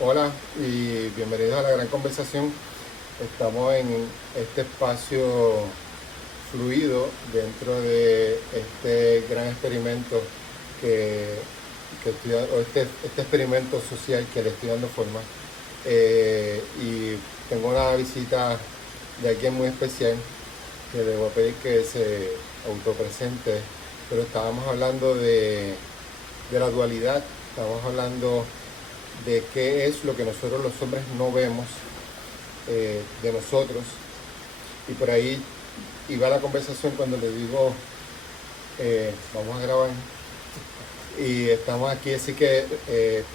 Hola y bienvenidos a la gran conversación. Estamos en este espacio fluido dentro de este gran experimento que, o este experimento social que le estoy dando forma. Y tengo una visita de alguien muy especial que le voy a pedir que se autopresente, pero estábamos hablando de la dualidad, estamos hablando de qué es lo que nosotros los hombres no vemos de nosotros. Y por ahí iba la conversación cuando le digo, vamos a grabar. Y estamos aquí, así que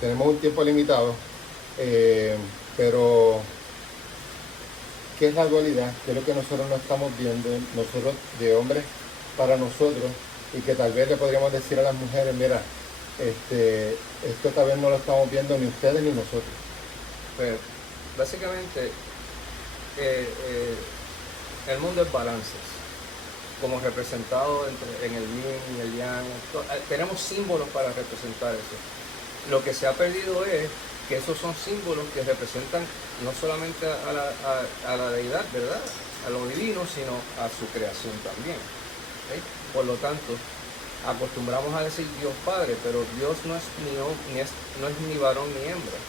tenemos un tiempo limitado, pero ¿qué es la dualidad? ¿Qué es lo que nosotros no estamos viendo, nosotros de hombres para nosotros? Y que tal vez le podríamos decir a las mujeres, mira, esto tal vez no lo estamos viendo ni ustedes ni nosotros. Pues básicamente el mundo es balances, como representado en el yin y el yang. Tenemos símbolos para representar eso. Lo que se ha perdido es que esos son símbolos que representan no solamente a la deidad, ¿verdad?, a lo divino, sino a su creación también. ¿Okay? Por lo tanto, acostumbramos a decir Dios Padre, pero Dios no es ni varón ni hembra.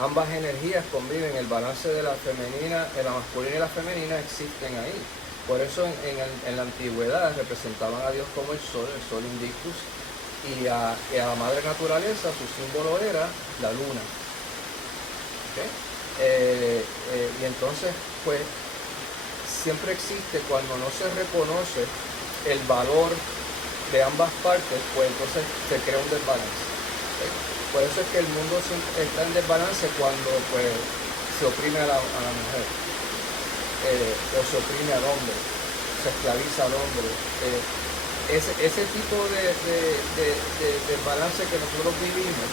Ambas energías conviven, el balance de la femenina, de la masculina y la femenina existen ahí. Por eso en la antigüedad representaban a Dios como el Sol Invictus, y a la madre naturaleza su símbolo era la luna. ¿Okay? Y entonces, pues, siempre existe, cuando no se reconoce el valor de ambas partes, pues entonces se crea un desbalance. ¿Okay? Por eso es que el mundo está en desbalance cuando pues se oprime a la mujer, o se oprime al hombre, se esclaviza al hombre. Ese tipo de desbalance que nosotros vivimos,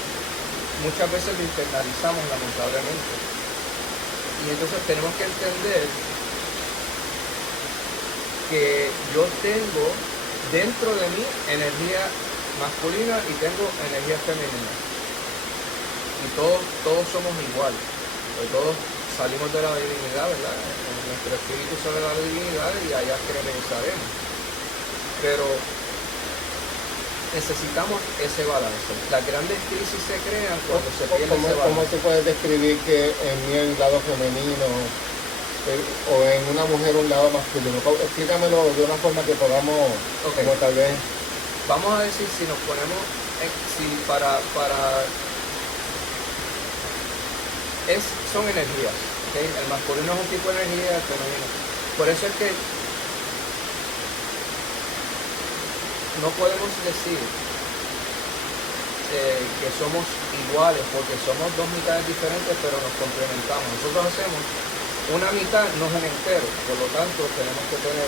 muchas veces lo internalizamos lamentablemente. Y entonces tenemos que entender que yo tengo dentro de mí energía masculina y tengo energía femenina. Y todos somos iguales. Todos salimos de la divinidad, ¿verdad? Nuestro espíritu sale de la divinidad y allá regresaremos. Pero necesitamos ese balance. Las grandes crisis se crean cuando se pierde ese balance. ¿Cómo tú puedes describir que en mí hay un lado femenino o en una mujer un lado masculino? Explícamelo de una forma que podamos, okay, como tal vez. Vamos a decir, si nos ponemos, son energías, ¿okay? El masculino es un tipo de energía, el femenino. Por eso es que no podemos decir que somos iguales, porque somos dos mitades diferentes, pero nos complementamos. Nosotros hacemos una mitad, no es el entero, por lo tanto tenemos que tener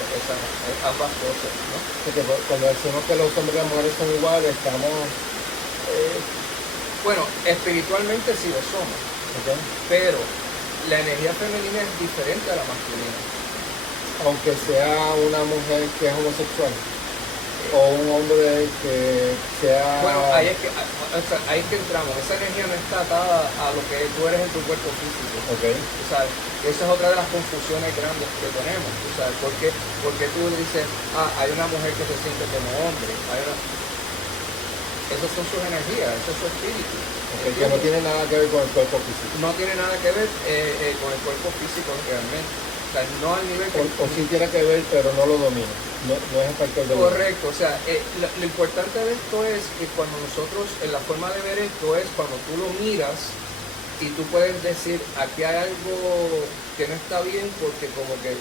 ambas cosas, ¿no? Porque cuando decimos que los hombres y las mujeres son iguales, estamos... Bueno, espiritualmente sí lo somos, okay, pero la energía femenina es diferente a la masculina. Aunque sea una mujer que es homosexual, o un hombre que sea... Bueno, ahí es que entramos. Esa energía no está atada a lo que tú eres en tu cuerpo físico. Okay. O sea, esa es otra de las confusiones grandes que tenemos. O sea, porque tú dices, hay una mujer que se siente como hombre. Esas son sus energías, ese es su espíritu. Okay, que no tiene nada que ver con el cuerpo físico. No tiene nada que ver con el cuerpo físico realmente. O sea, no al nivel que... O sí tiene que ver, pero no lo domina. No es el factor de... Correcto, o sea, lo importante de esto es que cuando nosotros, en la forma de ver esto es cuando tú lo miras y tú puedes decir, aquí hay algo que no está bien porque como que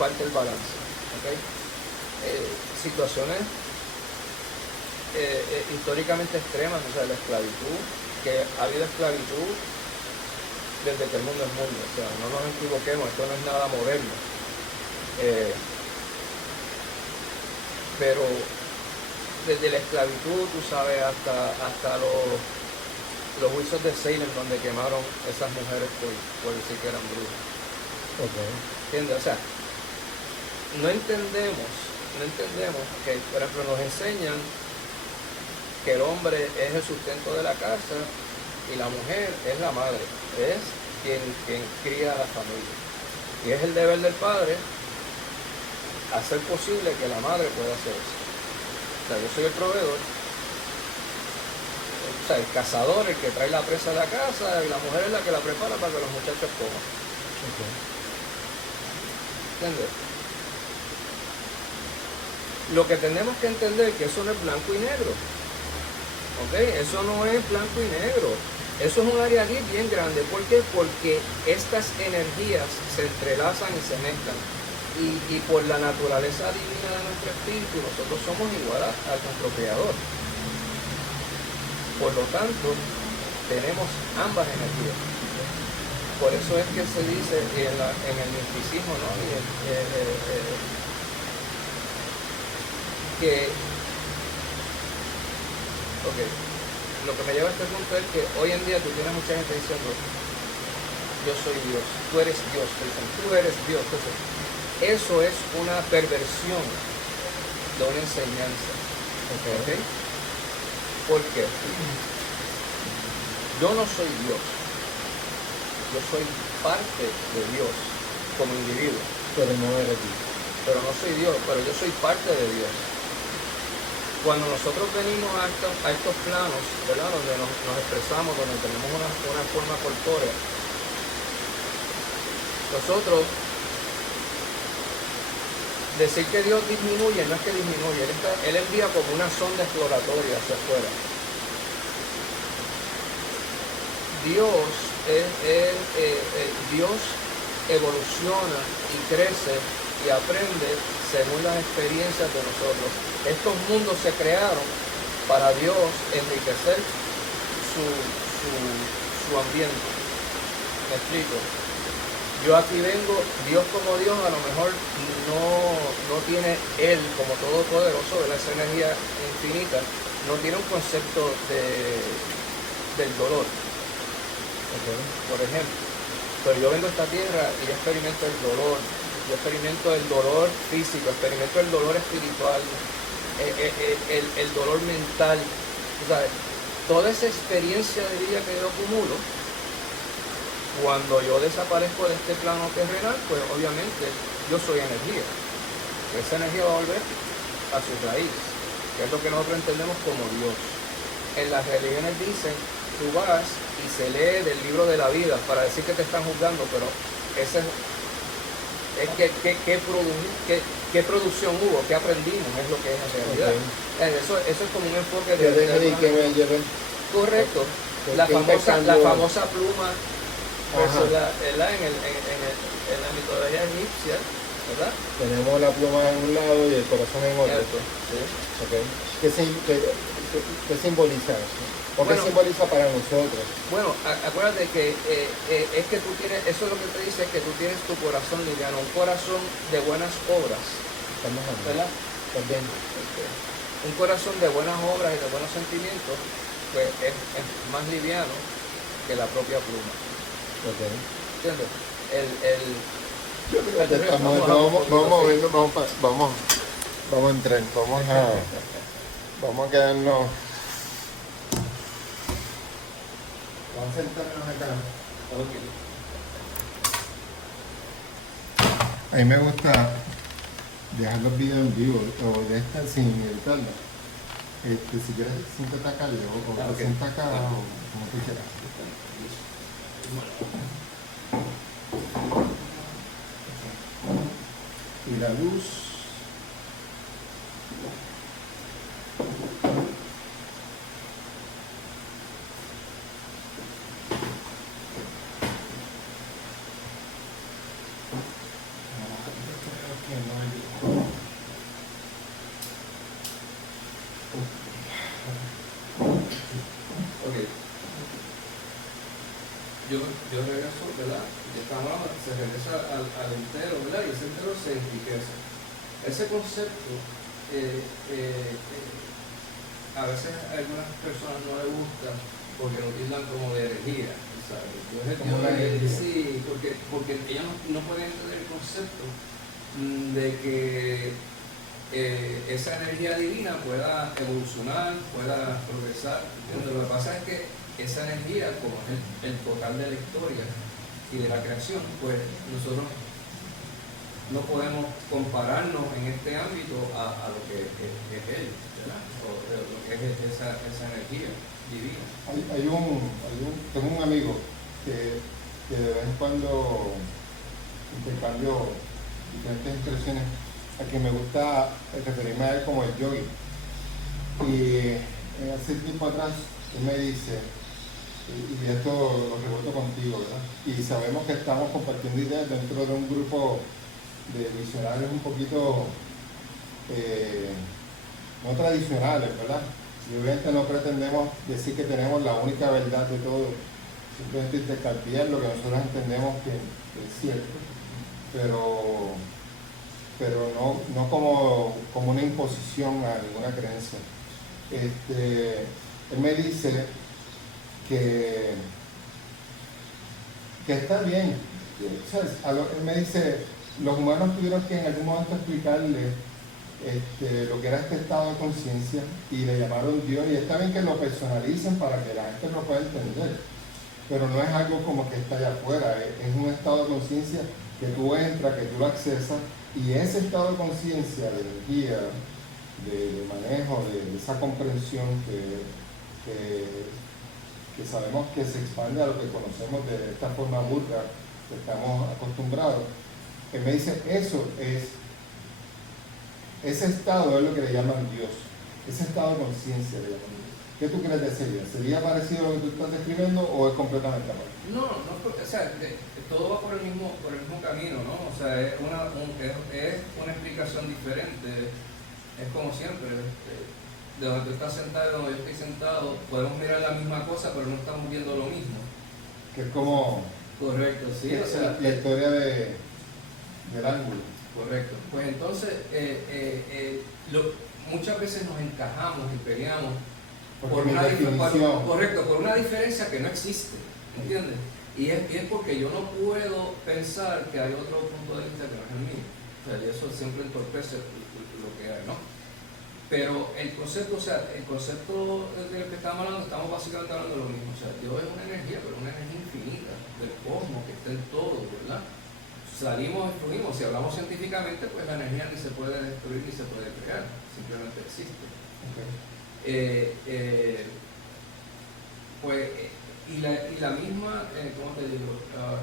falta el balance. ¿Okay? Situaciones históricamente extremas, o sea, la esclavitud, que ha habido esclavitud desde que el mundo es mundo, o sea, no nos equivoquemos, esto no es nada moderno. Pero desde la esclavitud, tú sabes, hasta los juicios de Salem, donde quemaron esas mujeres por decir que eran brujas. Okay. ¿Entiendes? O sea, no entendemos que, por ejemplo, nos enseñan que el hombre es el sustento de la casa y la mujer es la madre, es quien cría a la familia. Y es el deber del padre hacer posible que la madre pueda hacer eso. O sea, yo soy el proveedor, o sea, el cazador, el que trae la presa a la casa, y la mujer es la que la prepara para que los muchachos coman. Okay. ¿Entiendes? Lo que tenemos que entender es que eso no es blanco y negro. ¿Ok? Eso no es blanco y negro. Eso es un área gris bien grande. ¿Por qué? Porque estas energías se entrelazan y se mezclan. Y por la naturaleza divina de nuestro espíritu, nosotros somos igual a nuestro Creador. Por lo tanto, tenemos ambas energías. Por eso es que se dice en el misticismo, ¿no? Ok, lo que me lleva a este punto es que hoy en día tú tienes mucha gente diciendo, yo soy Dios, tú eres Dios, te dicen, tú eres Dios. Entonces, eso es una perversión de una enseñanza. ¿Okay? ¿Por qué? Yo no soy Dios, yo soy parte de Dios como individuo. Pero no eres Dios. Pero no soy Dios, pero yo soy parte de Dios. Cuando nosotros venimos a estos planos, ¿verdad? Donde nos expresamos, donde tenemos una forma corpórea, nosotros decir que Dios disminuye no es que disminuye, Él envía como una sonda exploratoria hacia afuera. Dios evoluciona y crece y aprende según las experiencias de nosotros. Estos mundos se crearon para Dios enriquecer su ambiente. ¿Me explico? Yo aquí vengo, Dios como Dios a lo mejor no tiene Él como todopoderoso, de esa energía infinita, no tiene un concepto del dolor. Okay. Por ejemplo, pero yo vengo a esta tierra y yo experimento el dolor. Yo experimento el dolor físico, experimento el dolor espiritual, el dolor mental. O sea, toda esa experiencia de vida que yo acumulo, cuando yo desaparezco de este plano terrenal, pues obviamente yo soy energía. Esa energía va a volver a su raíz, que es lo que nosotros entendemos como Dios. En las religiones dicen, tú vas y se lee del libro de la vida para decir que te están juzgando, pero ese es qué producción hubo, qué aprendimos, es lo que es en realidad. Okay. Eso es como un enfoque de que me lleven. Correcto. La famosa pluma versus en la mitología egipcia, ¿verdad? Tenemos la pluma en un lado y el corazón en otro. Sí. Okay. ¿Qué simboliza eso? ¿O qué simboliza para nosotros? Bueno, acuérdate que es que tú tienes, eso es lo que te dice, que tú tienes tu corazón liviano, un corazón de buenas obras. ¿Verdad? También. Okay. Un corazón de buenas obras y de buenos sentimientos, pues es más liviano que la propia pluma. Okay. ¿Entiendes? Vamos a entrar, vamos a quedarnos. Vamos a sentarnos acá. Okay. A mí me gusta dejar los videos en vivo o de esta sin editarla. Si quieres, siéntate acá o Okay. siéntate acá o como tú quieras. Y la luz. Yo regreso, ¿verdad? Se regresa al entero, ¿verdad? Y ese entero se enriquece. Ese concepto, a veces a algunas personas no les gusta porque lo tildan como de herejía, ¿sabes? Sí, porque ellos no pueden entender el concepto de que esa energía divina pueda evolucionar, pueda progresar. Lo que pasa es que esa energía, como es el total de la historia y de la creación, pues nosotros no podemos compararnos en este ámbito a lo que es Él, ¿verdad? O lo que es esa energía divina. Tengo un amigo que de vez en cuando intercambio diferentes expresiones, a quien me gusta referirme a él como el yogi. Y hace tiempo atrás él me dice, y esto lo reboto contigo, ¿verdad? Y sabemos que estamos compartiendo ideas dentro de un grupo de visionarios un poquito no tradicionales, ¿verdad? Y obviamente no pretendemos decir que tenemos la única verdad de todo, simplemente intercambiar lo que nosotros entendemos que es cierto, pero no como una imposición a ninguna creencia. Él me dice que está bien, ¿sabes? Él me dice, los humanos tuvieron que en algún momento explicarle lo que era este estado de conciencia y le llamaron Dios, y está bien que lo personalicen para que la gente lo pueda entender, pero no es algo como que está allá afuera, es un estado de conciencia que tú entras, que tú lo accesas, y ese estado de conciencia, de energía, de manejo, de esa comprensión que sabemos que se expande a lo que conocemos de esta forma burda que estamos acostumbrados. Él me dice, ese estado es lo que le llaman Dios, ese estado de conciencia le llaman Dios. ¿Qué tú crees de ese Dios? ¿Sería parecido a lo que tú estás describiendo o es completamente aparte? No, o sea, todo va por el mismo camino, ¿no? O sea, es una explicación diferente, es como siempre, de donde tú estás sentado y donde yo estoy sentado, podemos mirar la misma cosa, pero no estamos viendo lo mismo. Que es como... Correcto, sí, o sea... La historia del ángulo. Correcto, pues entonces, muchas veces nos encajamos y peleamos por una diferencia que no existe, ¿entiendes? Y es porque yo no puedo pensar que hay otro punto de vista que no es el mío. O sea, y eso siempre entorpece lo que hay, ¿no? Pero el concepto del que estamos básicamente hablando de lo mismo. O sea, Dios es una energía, pero una energía infinita del cosmos, que está en todo, ¿verdad? Salimos y fluimos. Si hablamos científicamente, pues la energía ni se puede destruir ni se puede crear, simplemente existe. Okay. Pues y la misma ¿cómo te digo?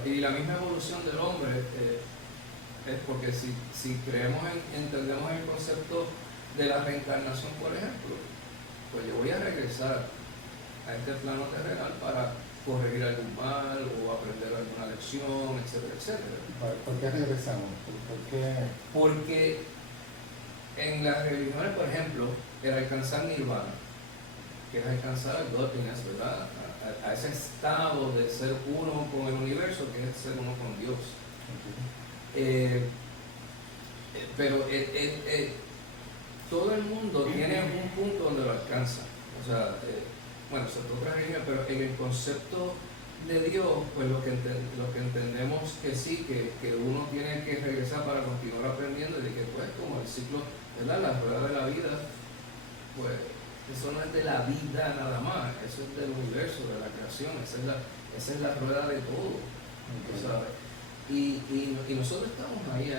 Y la misma evolución del hombre es porque si entendemos el concepto de la reencarnación, por ejemplo, pues yo voy a regresar a este plano terrenal para corregir algún mal o aprender alguna lección, etcétera, etcétera. ¿Por qué regresamos? Porque en las religiones, por ejemplo, el alcanzar nirvana, que es alcanzar el godliness, ¿verdad? A ese estado de ser uno con el universo, que es ser uno con Dios. Okay. Pero todo el mundo tiene un punto donde lo alcanza. O sea, bueno, se otra religión, pero en el concepto de Dios, pues lo que entendemos que sí, que uno tiene que regresar para continuar aprendiendo, y de que pues como el ciclo, ¿verdad? La rueda de la vida, pues eso no es de la vida nada más, eso es del universo, de la creación, esa es la rueda de todo, Okay. ¿sabes? Y nosotros estamos ahí.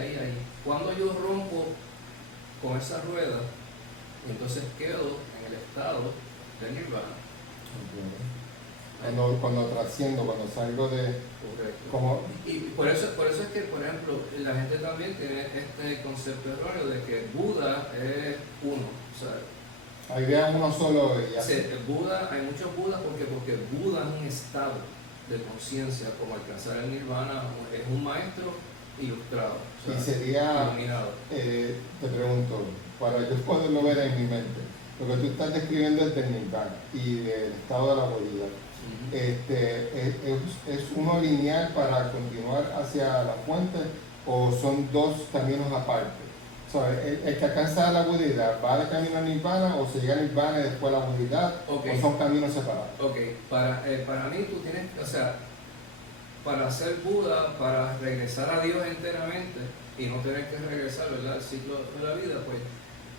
Cuando yo rompo con esa rueda, entonces quedo en el estado de nirvana. Cuando trasciendo, cuando salgo de... Correcto. Como... Y por eso es que, por ejemplo, la gente también tiene este concepto erróneo de que Buda es uno. O sea, hay uno solo y así. Sí, Buda, hay muchos Budas porque Buda es un estado de conciencia, como alcanzar el nirvana, es un maestro ilustrado. O sea, y sería, iluminado. Te pregunto, para yo poderlo ver en mi mente, lo que tú estás describiendo es del nirvana y del estado de la bodega. ¿Es uno lineal para continuar hacia la fuente o son dos caminos aparte? O sea, el que alcanza la budidad, ¿va al camino a nirvana o se llega a nirvana y después a la budidad? Okay. ¿O son caminos separados? Ok, para mí tú tienes, o sea, para ser Buda, para regresar a Dios enteramente y no tener que regresar, ¿verdad?, al ciclo de la vida, pues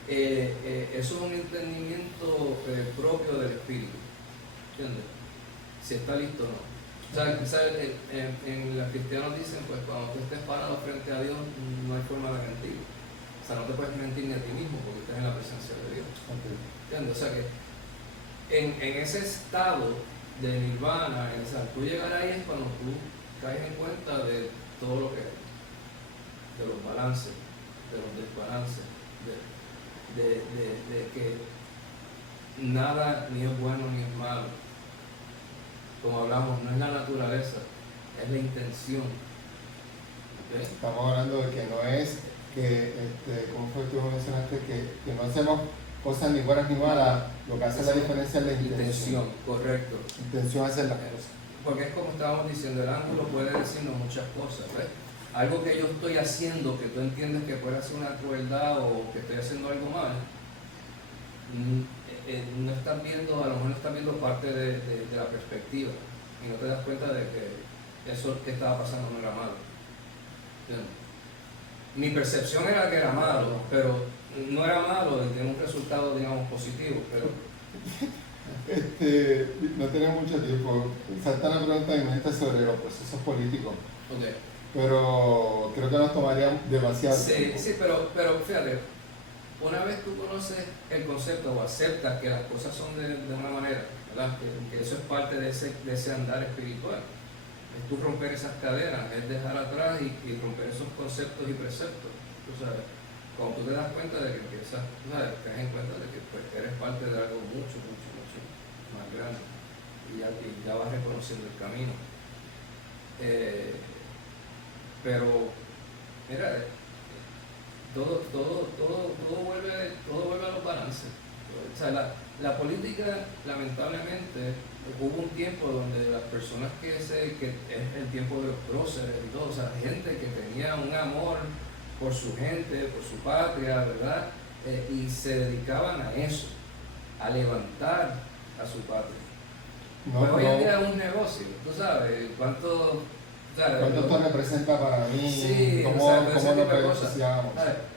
eso es un entendimiento propio del espíritu, ¿entiendes? si está listo o no. O sea, en los cristianos dicen, pues cuando tú estés parado frente a Dios, no hay forma de mentir. O sea, no te puedes mentir ni a ti mismo porque estás en la presencia de Dios. ¿Entiendes? O sea que en ese estado de nirvana, o sea, tú llegar ahí es cuando tú caes en cuenta de todo lo que hay, de los balances, de los desbalances, de que nada ni es bueno ni es malo. Como hablamos, no es la naturaleza, es la intención. ¿Okay? Estamos hablando de que no es que, ¿cómo fue que tú mencionaste? Que no hacemos cosas ni buenas ni malas, lo que hace la diferencia es la intención. Correcto. Intención hacer las cosas. Porque es como estábamos diciendo, el ángulo puede decirnos muchas cosas, ¿ves? Algo que yo estoy haciendo, que tú entiendes que puede ser una crueldad o que estoy haciendo algo mal, no estás viendo, a lo mejor no estás viendo parte de la perspectiva y no te das cuenta de que eso que estaba pasando no era malo. ¿Entiendes? Mi percepción era que era malo, pero no era malo y tiene un resultado, digamos, positivo, pero... No tenemos mucho tiempo. Salta la pregunta de mi mente sobre los procesos políticos. Okay. Pero creo que nos tomaría demasiado tiempo. Sí, pero fíjate, una vez tú conoces el concepto o aceptas que las cosas son de una manera, ¿verdad? Que eso es parte de ese andar espiritual, es tú romper esas cadenas, es dejar atrás y romper esos conceptos y preceptos, tú sabes. Cuando tú te das cuenta de que empiezas, tú sabes, te das en cuenta de que pues, eres parte de algo mucho más grande y ya vas reconociendo el camino. Pero, mira, todo vuelve a los balances. O sea, la política, lamentablemente, hubo un tiempo donde las personas que es el tiempo de los próceres y todo, o sea, gente que tenía un amor por su gente, por su patria, ¿verdad? Y se dedicaban a eso, a levantar a su patria. Pues hoy en día es un negocio, tú sabes, ¿cuánto esto representa para mí? Sí, ¿Cómo lo beneficiamos?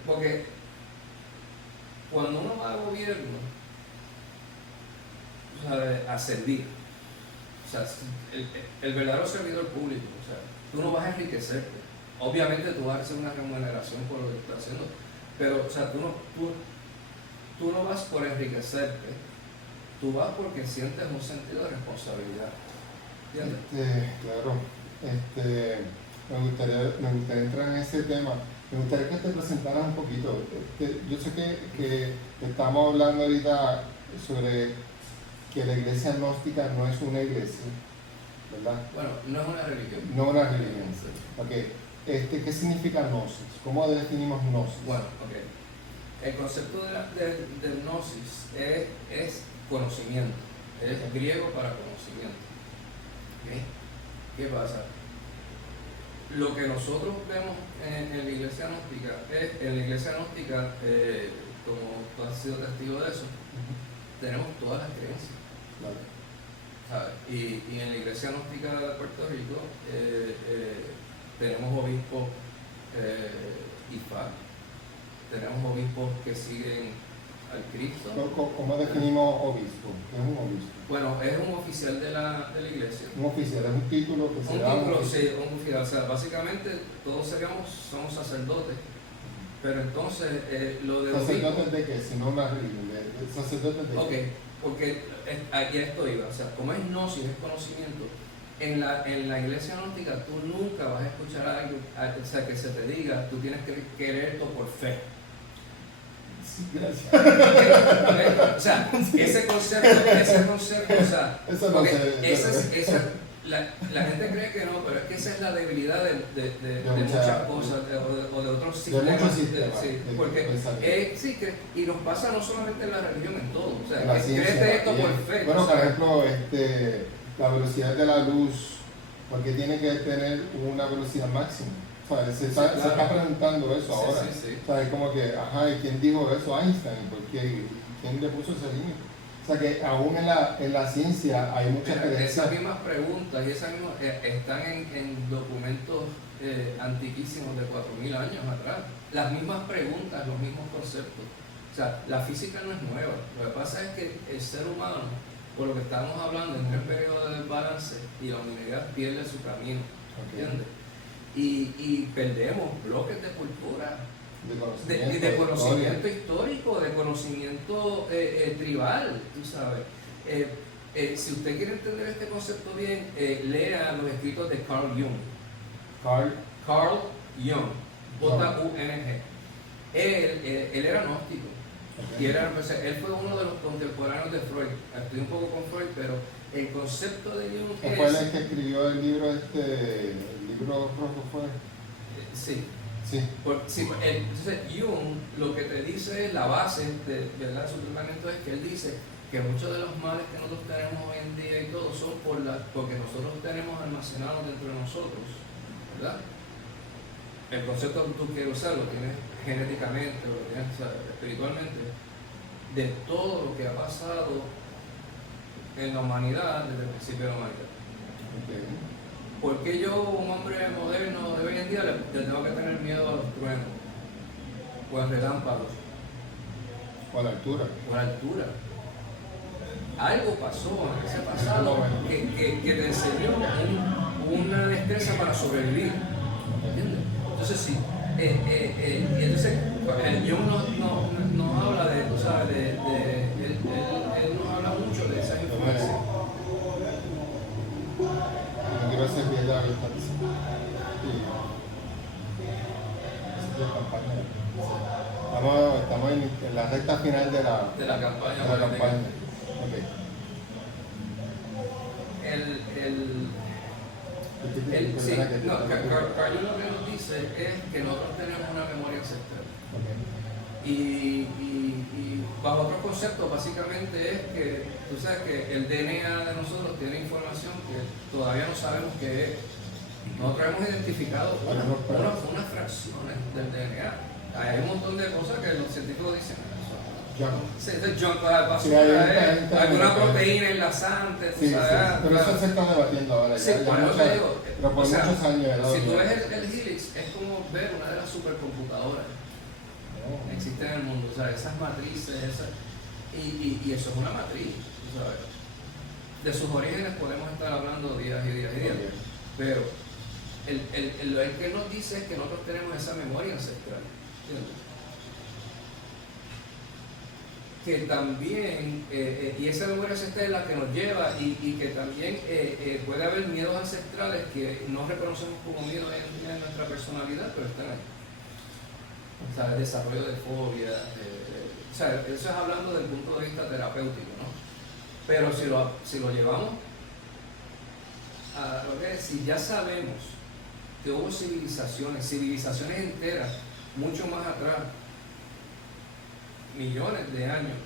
Porque cuando uno va al gobierno, ¿sabes? A servir, o sea, el verdadero servidor público, o sea, tú no vas a enriquecerte. Obviamente tú vas a hacer una remuneración por lo que estás haciendo, pero o sea, tú no vas por enriquecerte, tú vas porque sientes un sentido de responsabilidad. ¿Entiendes? Claro. Me gustaría entrar en ese tema. Me gustaría que te presentaras un poquito. Yo sé que estamos hablando ahorita sobre que la iglesia gnóstica no es una iglesia, ¿verdad? Bueno, no es una religión. No es una religión. Okay. ¿Qué significa gnosis? ¿Cómo definimos gnosis? Bueno, el concepto de gnosis es conocimiento, es griego para conocimiento. ¿Okay? ¿Qué pasa? Lo que nosotros vemos en la iglesia gnóstica, como tú has sido testigo de eso, tenemos todas las creencias. Vale. ¿Sabes? Y en la iglesia gnóstica de Puerto Rico tenemos obispos IFA, tenemos obispos que siguen al Cristo. ¿Cómo definimos obispo? ¿Qué es un obispo? Bueno, es un oficial de la iglesia. Un oficial es un título que se da. Sí, un oficial. O sea, básicamente todos somos sacerdotes. Pero entonces lo de ¿Sacerdotes de qué? Si no una religión. ¿Sacerdotes de qué? Ok, porque aquí esto iba. O sea, como es gnosis, es conocimiento. En la iglesia gnóstica tú nunca vas a escuchar algo, o sea, que se te diga, tú tienes que creer esto por fe. Sí, gracias. O sea, ese concepto, o sea, eso no la gente cree que no, pero es que esa es la debilidad de muchas cosas o de otros sistemas. De muchos sistemas. Porque y nos pasa no solamente en la religión, en todo. O sea, que créete esto por fe. Bueno, por ejemplo, la velocidad de la luz, porque tiene que tener una velocidad máxima. O sea, se está preguntando eso ahora. Sí. O sea, es como que, ¿y quién dijo eso? Einstein. ¿Quién le puso ese límite? O sea, que aún en la ciencia hay muchas creencias. Esas mismas preguntas y esas mismas están en documentos antiquísimos de 4.000 años atrás. Las mismas preguntas, los mismos conceptos. O sea, la física no es nueva. Lo que pasa es que el ser humano, por lo que estamos hablando, entre el periodo del balance desbalance y la humanidad pierde su camino, Ok. ¿entiendes? Y perdemos bloques de cultura, de conocimiento histórico, de conocimiento tribal, tú sabes. Si usted quiere entender este concepto bien, lea los escritos de Carl Jung. Carl Jung, J-U-N-G. Él era gnóstico. Ok. Y él fue uno de los contemporáneos de Freud. Estoy un poco con Freud, pero el concepto de Jung ¿No fue el que escribió el libro el libro rojo fue? sí. Sí. Entonces Jung lo que te dice es la base de su tratamiento, es que él dice que muchos de los males que nosotros tenemos hoy en día y todo son porque nosotros tenemos almacenados dentro de nosotros, ¿verdad? El concepto que tú quieres usar lo tienes genéticamente, lo tienes, o sea, espiritualmente, de todo lo que ha pasado en la humanidad desde el principio de la humanidad. Okay. ¿Por qué yo, un hombre moderno de hoy en día, le tengo que tener miedo a los truenos? O a relámpagos. O a la altura. O a la altura. Algo pasó en ese pasado que te enseñó una destreza para sobrevivir. ¿Entiendes? Entonces sí. Y entonces el Jung no habla de, tú sabes, él nos habla mucho de esa influencia. No quiero hacer bien la distancia. Esa es la campaña. Estamos en la recta final de la campaña. Okay. Carl Jung lo que nos dice es que nosotros tenemos una memoria ancestral. Okay. Y bajo otro concepto, básicamente es que tú sabes que el DNA de nosotros tiene información que todavía no sabemos qué es. Nosotros hemos identificado unas fracciones del DNA. Hay un montón de cosas que los científicos dicen. Junk para la basura, alguna proteína enlazante, sí, sabes. Pero eso se está debatiendo ahora. Sí, bueno, te digo, pero por muchos años. Si tú ves el Helix, es como ver una de las supercomputadoras que existen en el mundo. O sea, esas matrices, y eso es una matriz, ¿sabes? De sus orígenes podemos estar hablando días y días y días. Okay. Pero el que nos dice es que nosotros tenemos esa memoria ancestral. ¿Entiendes? Que también, y esa memoria ancestral es la que nos lleva, y que también puede haber miedos ancestrales que no reconocemos como miedos en nuestra personalidad, pero están ahí. O sea, el desarrollo de fobia, o sea, eso es hablando desde el punto de vista terapéutico, ¿no? Pero si lo llevamos a lo que es, si ya sabemos que hubo civilizaciones enteras, mucho más atrás, millones de años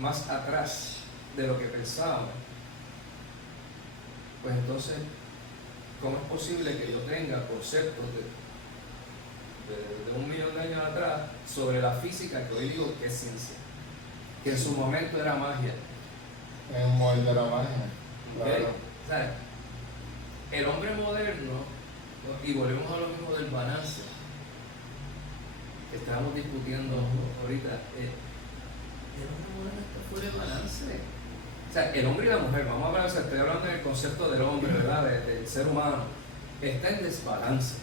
más atrás de lo que pensábamos, pues entonces, ¿cómo es posible que yo tenga conceptos de 1 millón de años atrás sobre la física que hoy digo que es ciencia? Que en su momento era magia. En un momento era magia. ¿Okay? Claro. O sea, el hombre moderno, y volvemos a lo mismo del balance que estábamos discutiendo ahorita, el hombre moderno está fuera de balance. O sea, el hombre y la mujer, vamos a hablar, o sea, estoy hablando del concepto del hombre, ¿verdad? Del ser humano, está en desbalance.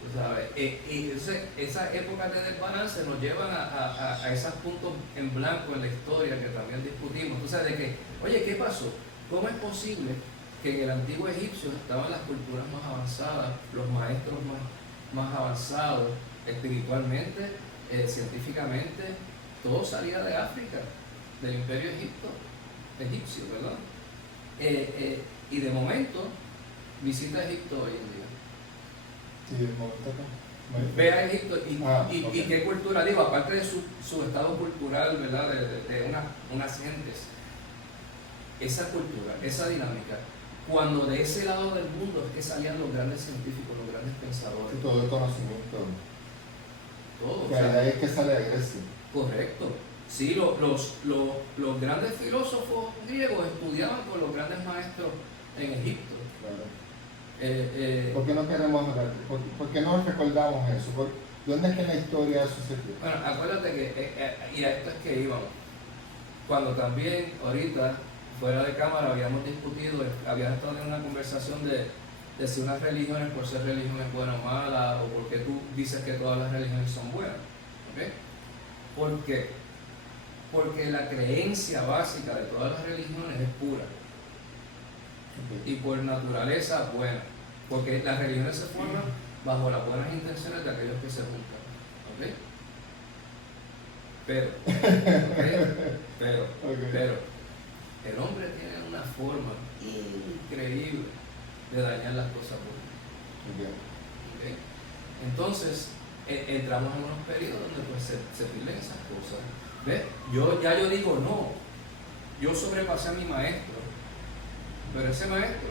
¿Tú sabes? Y entonces, esas épocas de desbalance nos llevan a esos puntos en blanco en la historia que también discutimos. Tú sabes de que, oye, ¿qué pasó? ¿Cómo es posible que en el antiguo Egipcio estaban las culturas más avanzadas, los maestros más avanzados, espiritualmente, científicamente? Todo salía de África, del imperio egipcio, ¿verdad? Y de momento visita Egipto hoy en día. Sí, de momento no. Ve a Egipto okay. Y qué cultura, digo, aparte de su estado cultural, ¿verdad? De unas gentes, esa cultura, esa dinámica, cuando de ese lado del mundo es que salían los grandes científicos, los grandes pensadores. Y todo el conocimiento. Todo. Que ahí es que sale de Grecia. Correcto. Sí, los grandes filósofos griegos estudiaban con los grandes maestros en Egipto. Claro. ¿Por qué no queremos hablar? ¿Por qué no recordamos eso? ¿Dónde es que en la historia sucedió? Bueno, acuérdate que, y a esto es que íbamos, cuando también ahorita fuera de cámara habíamos discutido, habías estado en una conversación de si unas religiones, por ser religiones buenas o malas, o porque tú dices que todas las religiones son buenas. ¿Okay? ¿Por qué? Porque la creencia básica de todas las religiones es pura. Y por naturaleza buena. Porque las religiones se forman bajo las buenas intenciones de aquellos que se juntan. ¿Ok? Pero, el hombre tiene una forma increíble de dañar las cosas buenas. ¿Okay? Entonces, entramos en unos periodos donde pues se pierden esas cosas. ¿Ves? Yo digo no. Yo sobrepasé a mi maestro, pero ese maestro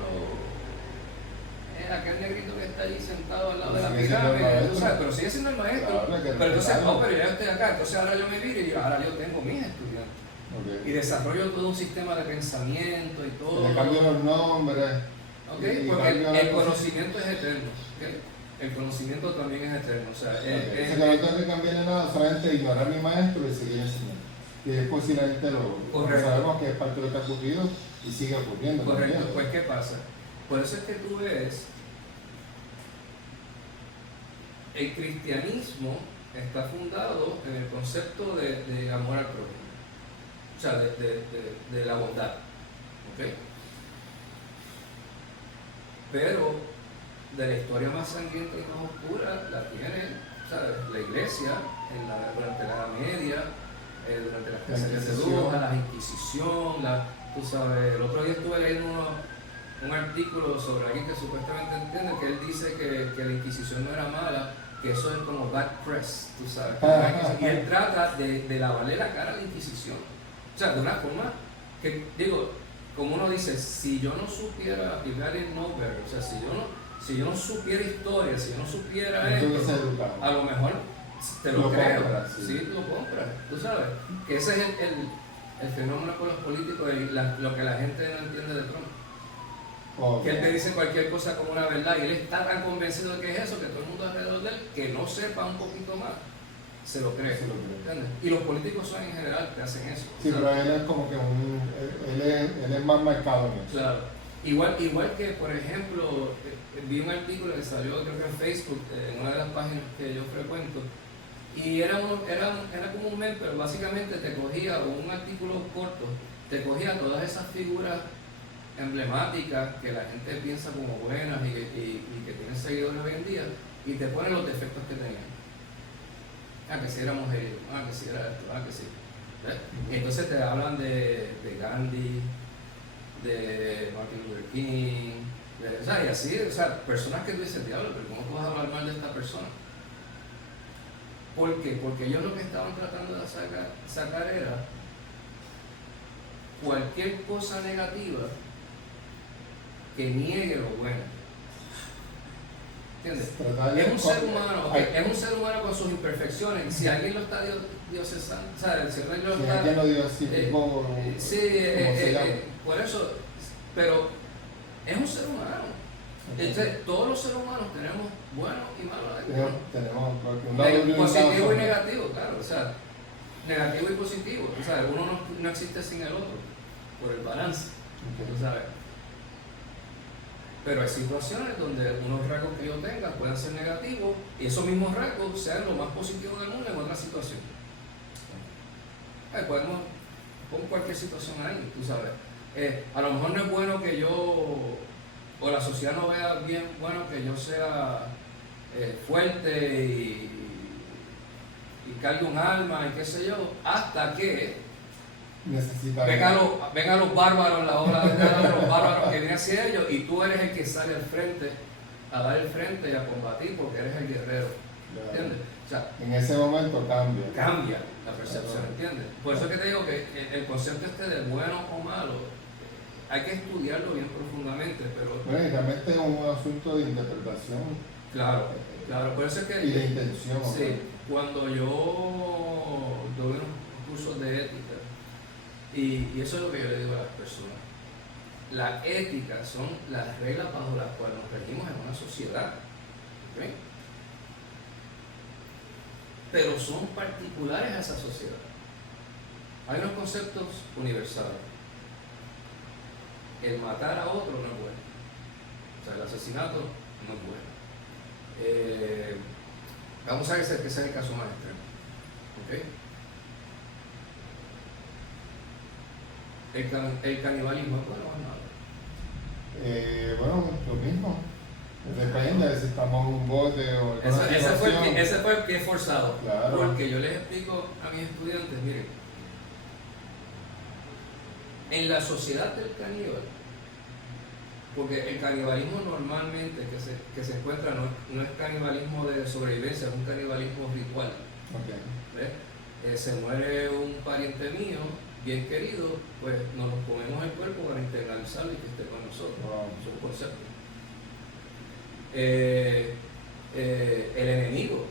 es aquel negrito que está allí sentado al lado de la pirámide, tú sabes, pero sigue siendo el maestro. Claro, pero entonces, pero ya estoy acá, entonces ahora yo me viro y ahora yo tengo mis estudiantes. Okay. Y desarrollo todo un sistema de pensamiento y todo. Le cambio los nombres. Okay, porque el conocimiento es eterno. ¿Okay? El conocimiento también es eterno. O sea, okay. No tengo que cambiarle nada, solamente ignorar a mi maestro y seguir enseñando. Y es posiblemente lo sabemos que es parte de lo que ha ocurrido y sigue ocurriendo. Correcto, también. Pues ¿qué pasa? Por eso es que tú ves, el cristianismo está fundado en el concepto de amor al prójimo, o sea, de la bondad. ¿Okay? Pero de la historia más sangrienta y más oscura la tiene, ¿sabes? La iglesia durante la Edad Media, durante las cacerías de brujas, la Inquisición, tú sabes, el otro día estuve leyendo un artículo sobre alguien que supuestamente entiende que él dice que la Inquisición no era mala, que eso es como bad press, tú sabes. Y él trata de lavarle la cara a la Inquisición. O sea, de una forma que, digo, como uno dice, si yo no supiera, if I didn't know better, o sea, si yo no supiera historia, si yo no supiera esto, a lo mejor te lo creo, compras, sí, lo compras, tú sabes. Que ese es el fenómeno con los políticos y lo que la gente no entiende de Trump. Okay. Que él te dice cualquier cosa como una verdad y él está tan convencido de que es eso, que todo el mundo alrededor de él, que no sepa un poquito más, se lo cree. ¿Entiendes? Y los políticos son en general que hacen eso. Sí, pero él es como que él es más marcado en eso. Claro. Igual que, por ejemplo, vi un artículo que salió creo que en Facebook, en una de las páginas que yo frecuento, y era como un meme, pero básicamente te cogía un artículo corto, te cogía todas esas figuras emblemáticas que la gente piensa como buenas y que tienen seguidores hoy en día, y te ponen los defectos que tenían. Que si era mujer, que si era esto, que si. Y entonces te hablan de Gandhi, de Martin Luther King, o sea, y así, o sea, personas que tú dices, diablo, pero ¿cómo tú vas a hablar mal de esta persona? ¿Por qué? Porque ellos lo que estaban tratando de sacar era cualquier cosa negativa que niegue lo bueno. ¿Entiendes? Es un ser humano, es un ser humano con sus imperfecciones. Si alguien lo está diosesando, ¿sabes? Si alguien lo diosificó, por eso, pero es un ser humano. Entonces, todos los seres humanos tenemos buenos y malos. Tenemos positivo y negativo, claro. O sea, negativo y positivo. O sea, uno no existe sin el otro, por el balance. ¿Tú sabes? Pero hay situaciones donde unos rasgos que yo tenga puedan ser negativos y esos mismos rasgos sean lo más positivos del mundo en otra situación. Podemos poner cualquier situación ahí, tú sabes. A lo mejor no es bueno que yo, o la sociedad no vea bien bueno que yo sea fuerte y cargue un arma y qué sé yo, hasta que vengan los bárbaros, la ola de los bárbaros que viene hacia ellos y tú eres el que sale al frente, a dar el frente y a combatir porque eres el guerrero. ¿Entiendes? O sea, en ese momento cambia la percepción, ¿entiendes? Por eso es que te digo que el concepto de bueno o malo hay que estudiarlo bien profundamente, pero... Bueno, y realmente es un asunto de interpretación. Claro, por eso es que... Y de intención. Sí, cuando yo doy unos cursos de ética, y eso es lo que yo le digo a las personas. La ética son las reglas bajo las cuales nos regimos en una sociedad. ¿Okay? Pero son particulares a esa sociedad. Hay unos conceptos universales. el matar a otro no es bueno. O sea, el asesinato no es bueno. Vamos a ver que ese es el caso más extremo. ¿Okay? El canibalismo es bueno o es malo. Bueno, lo mismo. Depende de si estamos en un bote o en una situación. Ese fue el pie forzado. Claro. Porque yo les explico a mis estudiantes, miren, en la sociedad del caníbal, porque el canibalismo normalmente que se encuentra no es canibalismo de sobrevivencia, es un canibalismo ritual. Okay. Se muere un pariente mío, bien querido, pues nos comemos el cuerpo para internalizarlo y que esté con nosotros. Wow. Es un concepto. El enemigo,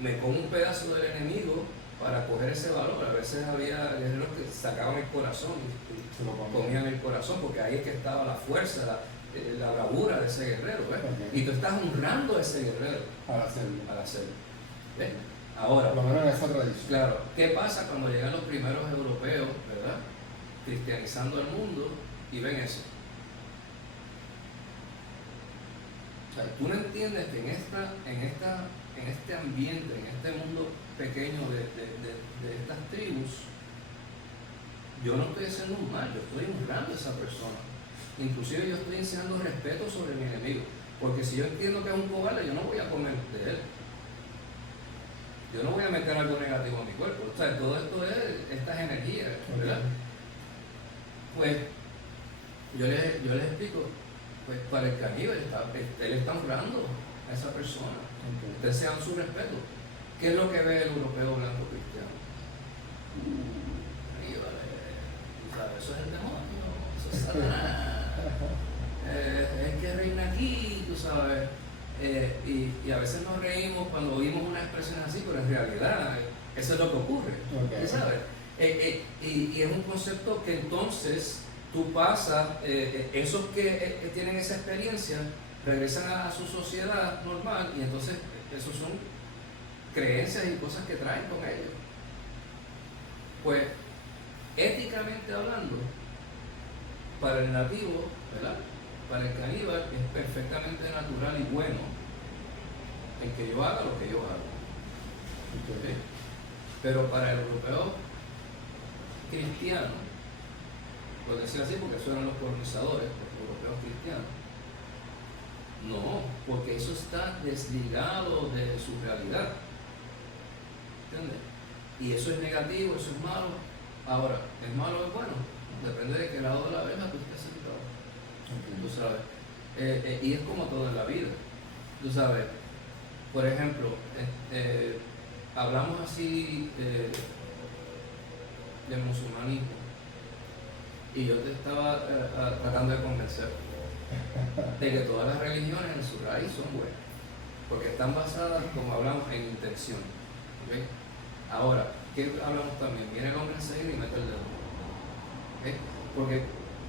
me como un pedazo del enemigo para coger ese valor. A veces había guerreros que sacaban el corazón y comían el corazón, porque ahí es que estaba la fuerza, la bravura de ese guerrero, ¿ves? Okay. Y tú estás honrando a ese guerrero al hacerlo. ¿Ves? Ahora, por lo menos en esa tradición. Claro, ¿qué pasa cuando llegan los primeros europeos, verdad? Cristianizando el mundo y ven eso? O sea, tú no entiendes que en este ambiente, en este mundo pequeño de estas tribus, yo no estoy haciendo un mal, yo estoy honrando a esa persona. Inclusive yo estoy enseñando respeto sobre mi enemigo, porque si yo entiendo que es un cobarde, yo no voy a comer de él. Yo no voy a meter algo negativo en mi cuerpo. O sea, todo esto es estas energías, ¿verdad? Pues yo les explico, pues para el caníbal él está honrando a esa persona. Ustedes se dan su respeto. ¿Qué es lo que ve el europeo blanco cristiano? ¿Sabes? Eso es el demonio, eso es Satanás. Es que reina aquí, tú sabes. Y a veces nos reímos cuando oímos una expresión así, pero en realidad eso es lo que ocurre. Okay. ¿Sabes? Y es un concepto que entonces tú pasas, esos que tienen esa experiencia regresan a su sociedad normal y entonces esos son creencias y cosas que traen con ellos. Pues éticamente hablando, para el nativo, ¿verdad? Para el caníbal es perfectamente natural y bueno el que yo haga lo que yo hago. ¿Okay? Pero para el europeo cristiano, por decir así, porque eso eran los colonizadores, los europeos cristianos, no, porque eso está desligado de su realidad. ¿Entiendes? Y eso es negativo, eso es malo. Ahora, ¿es malo o es bueno? Depende de qué lado de la verja tú estés sentado. Tú sabes. Y es como todo en la vida. Tú sabes, por ejemplo, hablamos así del musulmanismo y yo te estaba tratando de convencer de que todas las religiones en su raíz son buenas, porque están basadas, como hablamos, en intención. ¿Okay? Ahora, ¿qué hablamos también? Viene el hombre a seguir y mete el dedo. ¿Okay? Porque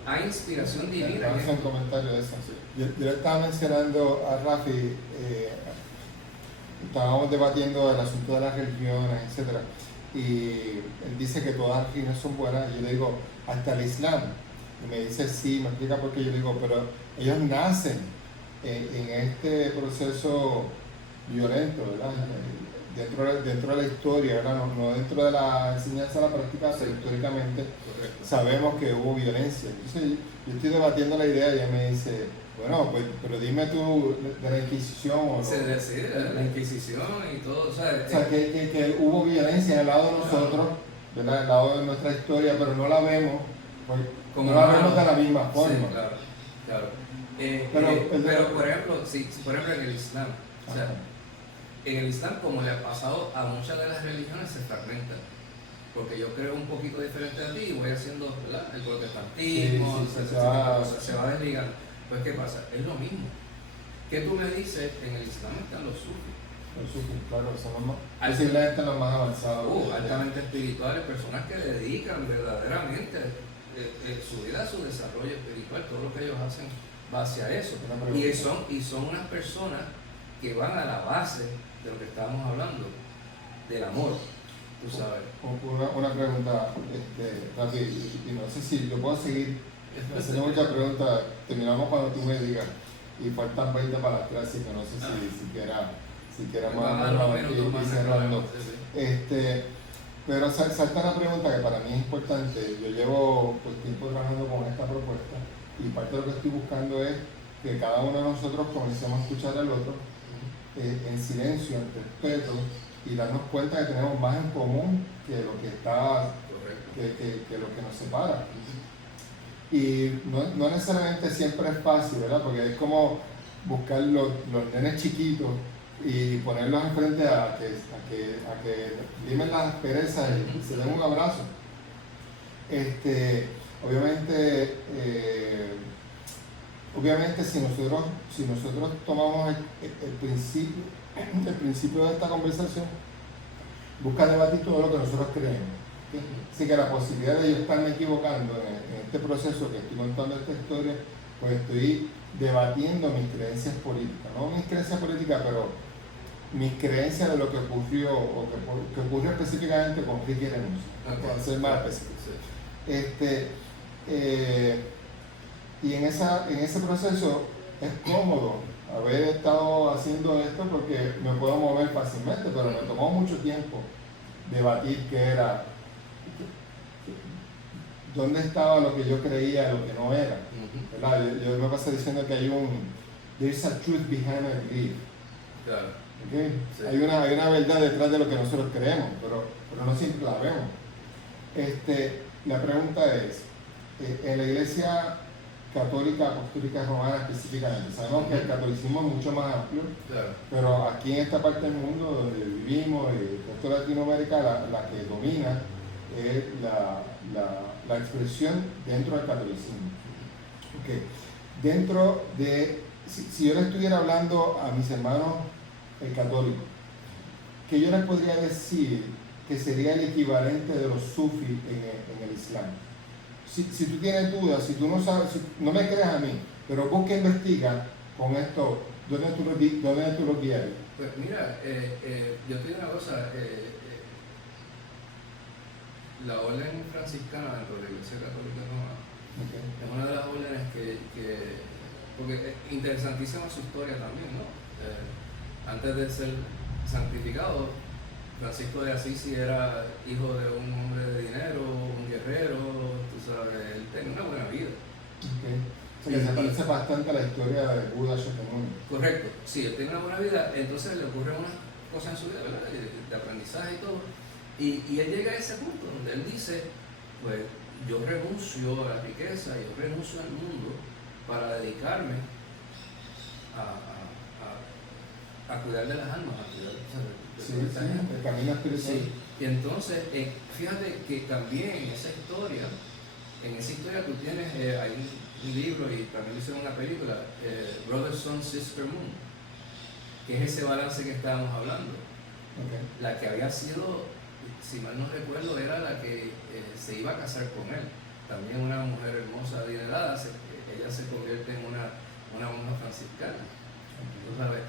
hay inspiración divina. Vamos a hacer un comentario de eso. Sí. Yo le estaba mencionando a Rafi, estábamos debatiendo el asunto de las religiones, etc. Y él dice que todas las religiones son buenas, y yo le digo, hasta el Islam. Y me dice, sí, me explica por qué. Yo digo, pero ellos nacen en este proceso violento, ¿verdad? Dentro de la historia, ¿verdad? No dentro de la enseñanza de la práctica, pero históricamente sabemos que hubo violencia. Entonces yo estoy debatiendo la idea y ella me dice, bueno, pues, pero dime tú de la Inquisición o no. Sí, la Inquisición y todo, o sea que hubo violencia al lado de nosotros, ¿verdad? Al lado de nuestra historia, pero no la vemos, pues, no la vemos de la misma forma. Sí, claro. Pero por ejemplo, por ejemplo en el Islam, o sea, en el Islam, como le ha pasado a muchas de las religiones, se fragmentan. Porque yo creo un poquito diferente a ti y voy haciendo, ¿verdad? El protestantismo, se va desligando. Pues ¿qué pasa? Es lo mismo. ¿Qué tú me dices? En el Islam están los sufis. Los sufis, claro, son los más avanzados. Altamente espirituales, personas que dedican verdaderamente su vida a su desarrollo espiritual, todo lo que ellos hacen va hacia eso. Y son unas personas que van a la base de lo que estábamos hablando, del amor. tú sabes. Una pregunta rápida, y no sé si yo puedo seguir haciendo muchas preguntas. Terminamos cuando tú me digas, y faltan 20 para las 3, así que no sé si quiera más o menos ir cerrando. Pero salta una pregunta que para mí es importante. Yo llevo tiempo trabajando con esta propuesta, y parte de lo que estoy buscando es que cada uno de nosotros comencemos a escuchar al otro en silencio, en respeto, y darnos cuenta que tenemos más en común que lo que está, que lo que nos separa. Y no necesariamente siempre es fácil, ¿verdad? Porque es como buscar los nenes chiquitos y ponerlos enfrente a que limen las asperezas y se den un abrazo. Obviamente si nosotros tomamos el principio de esta conversación, busca debatir todo lo que nosotros creemos. Así que la posibilidad de yo estarme equivocando en este proceso que estoy contando esta historia, pues estoy debatiendo mis creencias políticas, no mis creencias políticas, pero mis creencias de lo que ocurrió o que ocurrió específicamente con Ricky Renuncia, para ser más específico. Y en ese proceso es cómodo haber estado haciendo esto porque me puedo mover fácilmente, pero me tomó mucho tiempo debatir qué era, dónde estaba lo que yo creía y lo que no era. ¿Verdad? Yo me pasé diciendo que there's a truth behind a belief. Claro. ¿Okay? Sí. Hay una verdad detrás de lo que nosotros creemos, pero no siempre la vemos. La pregunta es, en la Iglesia Católica, Apostólica Romana específicamente, sabemos que el catolicismo es mucho más amplio, Claro. pero aquí en esta parte del mundo donde vivimos, y el resto de Latinoamérica, la que domina es la expresión dentro del catolicismo. Okay. Dentro de, si yo le estuviera hablando a mis hermanos católicos, que yo les podría decir que sería el equivalente de los sufis en el Islam. Si tú tienes dudas, si tú no sabes, no me creas a mí, pero busca e investiga con esto, ¿dónde tú lo quieres? Pues mira, yo te digo una cosa, la orden franciscana dentro de la Iglesia Católica Romana es una de las órdenes porque es interesantísima su historia también, ¿no? Antes de ser santificado, Francisco de Asís era hijo de un hombre de dinero, un guerrero, tú sabes, él tenía una buena vida. O sea, que se parece bastante a la historia de Buda Shakyamuni. Correcto, sí, él tiene una buena vida, entonces le ocurren unas cosas en su vida, ¿verdad? De aprendizaje y todo. Y él llega a ese punto donde él dice, pues yo renuncio a la riqueza, yo renuncio al mundo para dedicarme a cuidar de las almas, a cuidar de esta gente. El camino espiritual. Sí. Y entonces, fíjate que también en esa historia tú tienes, hay un libro y también hicieron una película, Brother, Sun, Sister, Moon, que es ese balance que estábamos hablando. Okay. La que había sido, si mal no recuerdo, era la que se iba a casar con él. También una mujer hermosa, adinerada, ella se convierte en una monja franciscana. ¿Tú sabes?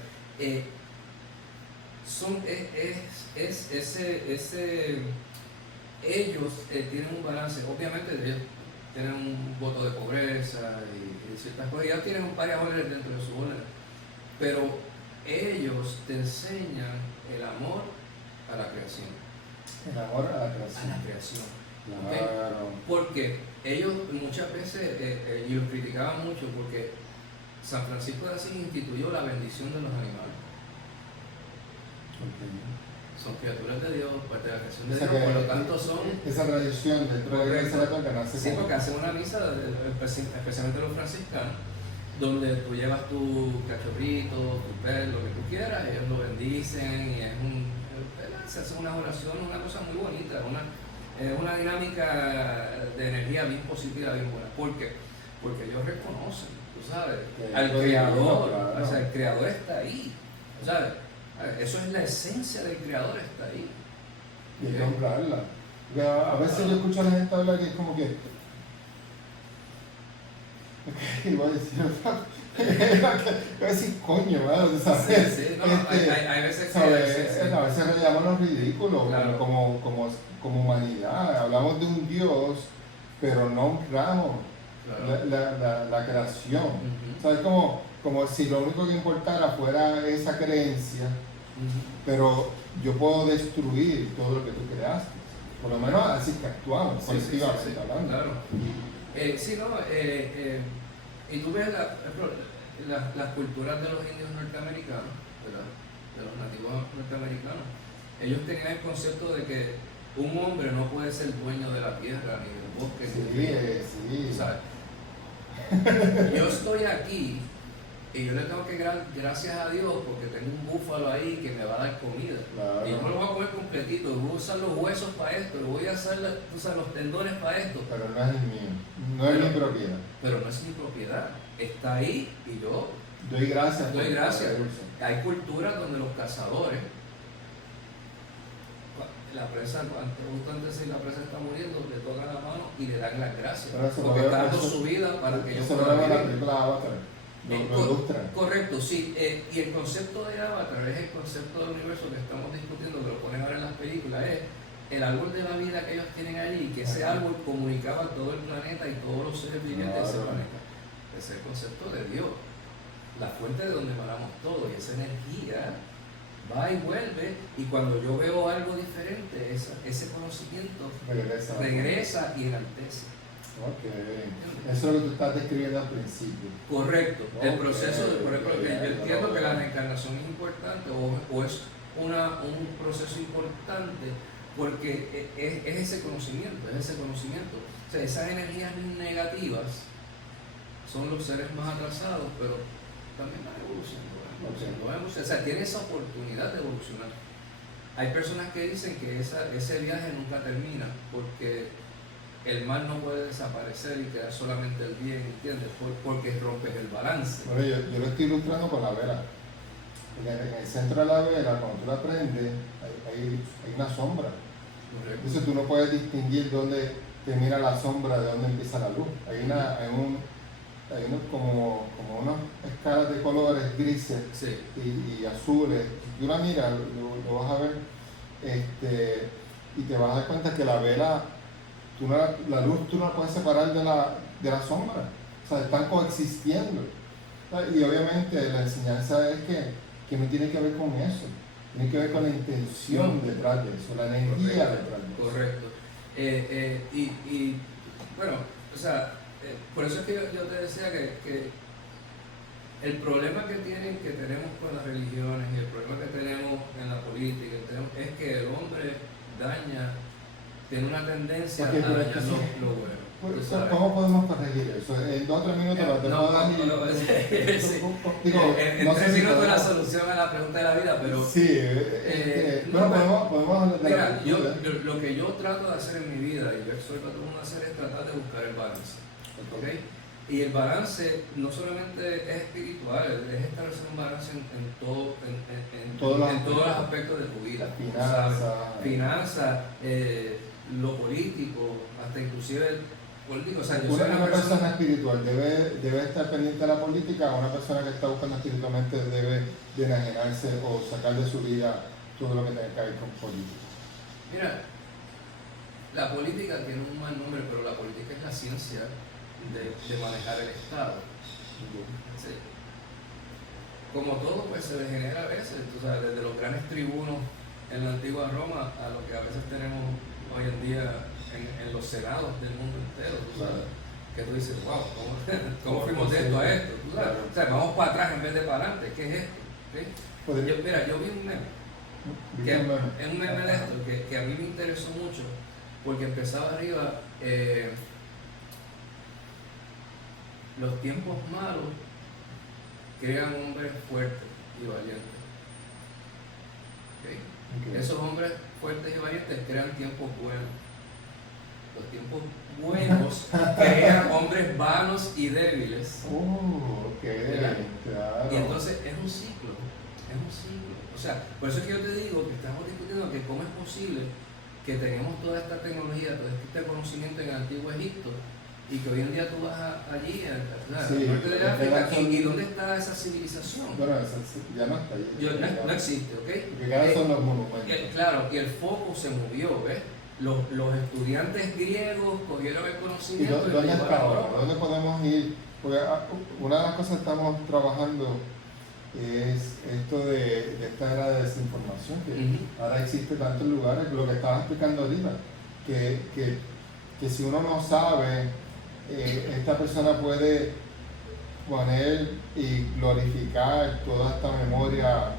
Ellos tienen un balance, obviamente ellos tienen un voto de pobreza y ciertas cosas, ya tienen varias órdenes dentro de su orden, pero ellos te enseñan el amor a la creación. El amor a la creación. A la creación. Claro. ¿Okay? Porque ellos muchas veces, y los criticaban mucho, porque San Francisco de Asís instituyó la bendición de los animales. Okay. Son criaturas de Dios, parte de la creación de O sea Dios, que por lo tanto son... Esa tradición dentro de la Iglesia Católica nace. Sí, porque hacen una misa, especialmente los franciscanos, donde tú llevas tu cachorrito, tu perro, lo que tú quieras, ellos lo bendicen y se hace una oración, una cosa muy bonita, una dinámica de energía bien positiva, bien buena. ¿Por qué? Porque ellos reconocen, tú sabes, al Creador, claro. O sea, el Creador está ahí, ¿sabes? Eso es la esencia del Creador, está ahí. Y hay que honrarla. A veces yo escucho a la gente hablar que es como que Y voy a decir, voy a decir coño, ¿verdad? ¿Sabes? Sí, no, hay veces que... ¿sabes? A veces rellegamos los ridículos, Claro. como humanidad. Hablamos de un Dios, pero no honramos Claro. la creación. Ujú. ¿Sabes? Como si lo único que importara fuera esa creencia, pero yo puedo destruir todo lo que tú creaste. Por lo menos así que actuamos, Sí, colectivamente hablando. claro. Sí, no, y tú ves las culturas de los indios norteamericanos, ¿verdad? De los nativos norteamericanos. Ellos tenían el concepto de que un hombre no puede ser dueño de la tierra, ni del bosque, ni del río. Sí. ¿Sabes? Yo estoy aquí y yo le tengo que dar gracias a Dios porque tengo un búfalo ahí que me va a dar comida. Claro. Y yo no lo voy a comer completito, yo voy a usar los huesos para esto, yo voy a usar los tendones para esto. Pero no es el mío, no es mi propiedad. Pero no es mi propiedad, está ahí y yo doy gracias. doy gracias. Hay culturas donde los cazadores, la presa, justo antes de la presa está muriendo, le tocan la mano y le dan las gracias. Porque está dando su vida para que ellos puedan vivir. La película Avatar. Correcto, sí. Y el concepto de Avatar es el concepto del universo que estamos discutiendo, que lo ponen ahora en las películas, es el árbol de la vida que ellos tienen allí, que ese árbol comunicaba a todo el planeta y todos los seres vivientes de ese planeta. Ese es el concepto de Dios, la fuente de donde emanamos todo, y esa energía va y vuelve, y cuando yo veo algo diferente, ese conocimiento regresa y enaltece. Ok, eso es lo que tú estás describiendo al principio. Correcto, el proceso, por ejemplo, yo entiendo que la reencarnación es importante o es un proceso importante porque es ese conocimiento, O sea, esas energías negativas son los seres más atrasados, pero también van evolucionando. O sea, tiene esa oportunidad de evolucionar. Hay personas que dicen que ese viaje nunca termina porque el mal no puede desaparecer y queda solamente el bien, ¿entiendes? Porque rompes el balance. Bueno, yo lo estoy ilustrando con la vela. En el centro de la vela, cuando tú la prendes, hay una sombra. Correcto. Entonces tú no puedes distinguir dónde termina la sombra de dónde empieza la luz. Hay como unas escalas de colores grises sí. y azules. Tú la miras, lo vas a ver, y te vas a dar cuenta que la vela, la luz tú no la puedes separar de la sombra. O sea, están coexistiendo. Y obviamente la enseñanza es que no tiene que ver con eso. Tiene que ver con la intención detrás de eso, la energía detrás de eso. Correcto. Y bueno, o sea, por eso es que yo te decía que el problema que tenemos con las religiones y el problema que tenemos en la política es que el hombre tiene una tendencia a dañar lo bueno. ¿Cómo podemos corregir eso? En 2 o 3 minutos te puedo dar en 3 minutos la solución a la pregunta de la vida, pero sí, podemos hablar de mira, lo que yo trato de hacer en mi vida y yo exhorto a todo el mundo a hacer es tratar de buscar el balance, ¿okay? Y el balance no solamente es espiritual, es establecer un balance en todos los aspectos de tu vida, finanzas, lo político, hasta inclusive político. O sea, una persona espiritual debe estar pendiente de la política, o una persona que está buscando espiritualmente debe de enajenarse o sacar de su vida todo lo que tenga que ver con política. Mira, la política tiene un mal nombre, pero la política es la ciencia de manejar el Estado. Sí. Como todo, pues se degenera a veces, tú sabes, desde los grandes tribunos en la antigua Roma a lo que a veces tenemos hoy en día en los senados del mundo entero, tú sabes, que tú dices, wow, ¿cómo fuimos de esto a esto? ¿Tú sabes? O sea, vamos para atrás en vez de para adelante, ¿qué es esto? ¿Sí? Yo vi un meme, es un meme de esto que a mí me interesó mucho, porque empezaba arriba, los tiempos malos crean hombres fuertes y valientes. ¿Okay? Esos hombres fuertes y valientes crean tiempos buenos. Los tiempos buenos crean hombres vanos y débiles. Claro. Y entonces es un ciclo. O sea, por eso es que yo te digo que estamos discutiendo que cómo es posible que tengamos toda esta tecnología, todo este conocimiento en el antiguo Egipto, Y que hoy en día tú vas allí, Sí, al norte de África, son- ¿y dónde está esa civilización? Bueno, ya no está ahí. No existe, ¿ok? Porque cada son los monumentos. Claro, y el foco se movió, ¿ves? Los estudiantes griegos cogieron el ¿Y conocimiento dónde lo llevaron está a ahora? Europa. ¿Dónde podemos ir? Porque una de las cosas que estamos trabajando es esto de esta era de desinformación, que Ujú. ahora existe tantos lugares, lo que estabas explicando ahorita, que si uno no sabe, esta persona puede poner y glorificar toda esta memoria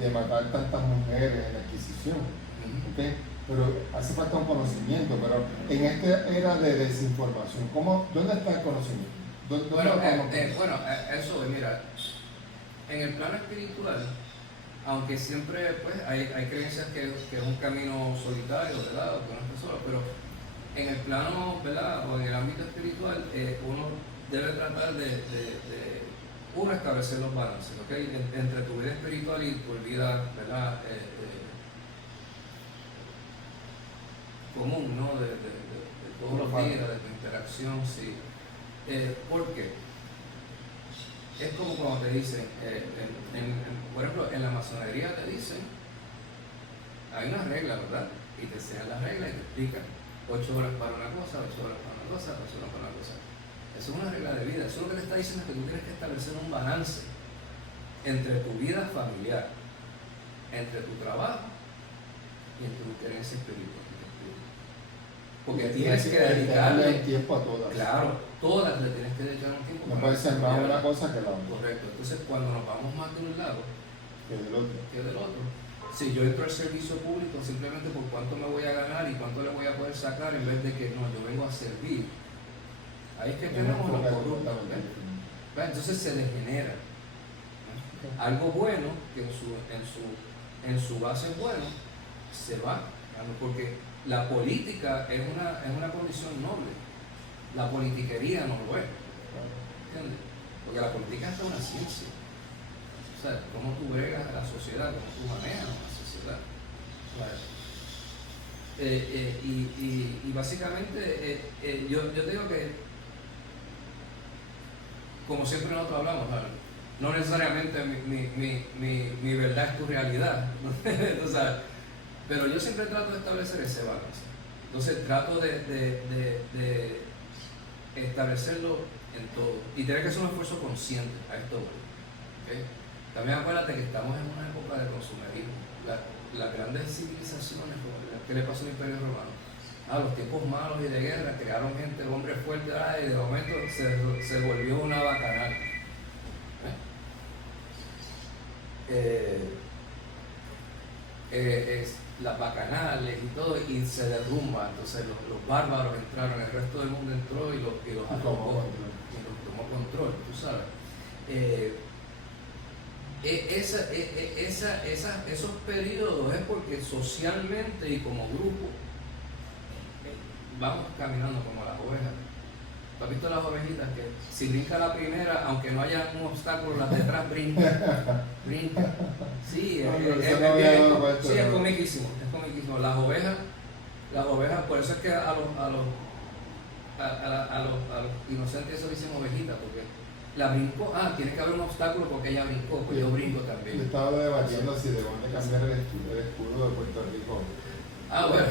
de matar tantas mujeres en la Adquisición. Ujú. ¿Ok? Pero hace falta un conocimiento, pero en esta era de desinformación, ¿dónde está el conocimiento? ¿Dónde Bueno, lo podemos poner? eso, mira, en el plano espiritual, aunque siempre pues, hay creencias que es un camino solitario, ¿verdad? O que no está solo, pero en el plano, ¿verdad? O en el ámbito espiritual, uno debe tratar de uno, establecer los balances, ¿ok? Entre tu vida espiritual y tu vida, ¿verdad? Común, ¿no? De todos los días, de tu interacción, sí. ¿Por qué? Es como cuando te dicen, por ejemplo, en la masonería te dicen, hay una regla, ¿verdad? Y te enseñan las reglas y te explican 8 horas para una cosa, 8 horas para una cosa, 8 horas para una cosa. Eso es una regla de vida. Eso lo que te está diciendo es que tú tienes que establecer un balance entre tu vida familiar, entre tu trabajo y entre tu creencia espiritual. Porque tienes que dedicarle tiempo a todas. Claro, todas le tienes que dedicar un tiempo. No puede ser más una cosa que la otra. Correcto. Entonces, cuando nos vamos más de un lado Que del otro. que del otro, si yo entro al servicio público simplemente por cuánto me voy a ganar y cuánto le voy a poder sacar, en vez de que no, yo vengo a servir, ahí es que tenemos los corruptos. Entonces se degenera. Algo bueno, que en su base es bueno, se va. Porque la política es una condición noble. La politiquería no lo es. ¿Entiendes? Porque la política es una ciencia. O sea, cómo tú bregas a la sociedad, cómo tú manejas a la sociedad. Y básicamente, yo te digo que, como siempre nosotros hablamos, no necesariamente mi verdad es tu realidad. ¿No? ¿Sabes? Pero yo siempre trato de establecer ese balance. Entonces trato de establecerlo en todo. Y tiene que ser un esfuerzo consciente a esto. ¿Okay? También acuérdate que estamos en una época de consumerismo. Las grandes civilizaciones, ¿qué le pasó al Imperio Romano? Los tiempos malos y de guerra crearon gente, hombres fuertes, y de momento se volvió una bacanal. Las bacanales y todo, y se derrumba. Entonces los bárbaros entraron, el resto del mundo entró y los tomó control, tú sabes. Esos periodos es porque socialmente y como grupo vamos caminando como las ovejas. ¿Tú has visto las ovejitas que si brinca la primera, aunque no haya un obstáculo, las de atrás brincan? Sí, es comiquísimo, Las ovejas, por eso es que a los inocentes eso dicen ovejitas, porque la brincó, tiene que haber un obstáculo porque ella brincó, pues yo brinco también. Yo estaba debatiendo si debemos de cambiar el escudo de Puerto Rico. Bueno.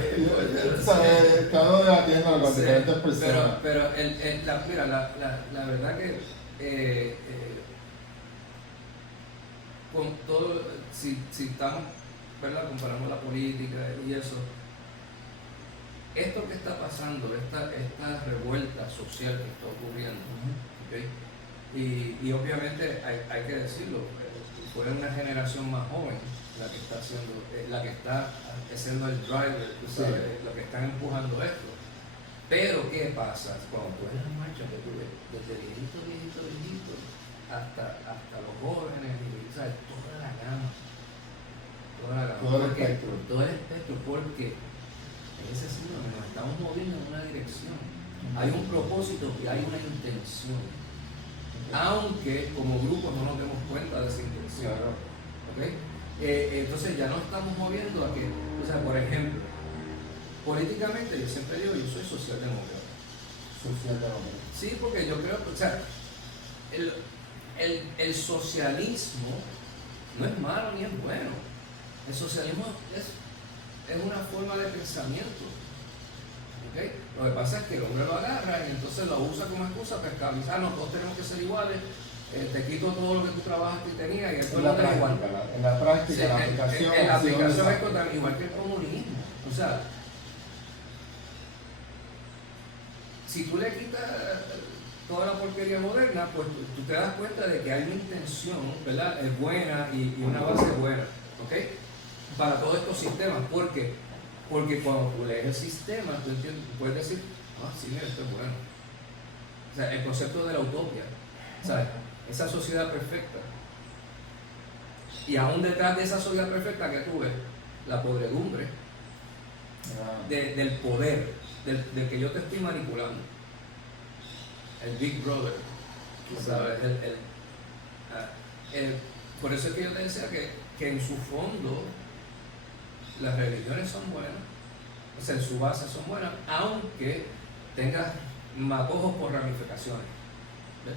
He estado debatiendo con diferentes personas. Pero mira, la verdad que con todo, si estamos, ¿verdad?, comparando la política y eso, esto que está pasando, esta revuelta social que está ocurriendo, ¿okay? Y obviamente hay que decirlo, fue una generación más joven la que está haciendo el driver, tú sabes, lo que están empujando esto. Pero ¿qué pasa? Cuando tú ves la marcha, que tú ves desde viejito, hasta los jóvenes, ¿sabes? Toda la gama. Todo el espectro, porque en ese sentido nos estamos moviendo en una dirección. Hay un propósito y hay una intención. Aunque como grupo no nos demos cuenta de esa intención. ¿Okay? Entonces ya no estamos moviendo a que, o sea, por ejemplo, políticamente yo siempre digo, yo soy socialdemócrata. socialdemócrata. Sí, porque yo creo que, o sea, el socialismo no es malo ni es bueno. El socialismo es una forma de pensamiento. ¿Okay? Lo que pasa es que el hombre lo agarra y entonces lo usa como excusa para esclavizar. No, todos tenemos que ser iguales. Te quito todo lo que tú trabajaste y tenías y esto En la práctica, en la práctica, sí, la aplicación. en la aplicación es igual que el comunismo. O sea, si tú le quitas toda la porquería moderna, pues tú te das cuenta de que hay una intención, ¿verdad? Es buena y una base buena, ¿ok? Para todos estos sistemas. ¿Por qué? Porque cuando tú lees el sistema, tú puedes decir, sí, mira, esto es bueno. O sea, el concepto de la utopía, ¿sabes? Esa sociedad perfecta. Y aún detrás de esa sociedad perfecta que tú ves, la podredumbre del poder, del que yo te estoy manipulando. El Big Brother, ¿sabes? Por eso es que yo te decía que en su fondo las religiones son buenas, o sea, en su base son buenas, aunque tengas matojos por ramificaciones. ¿Ves?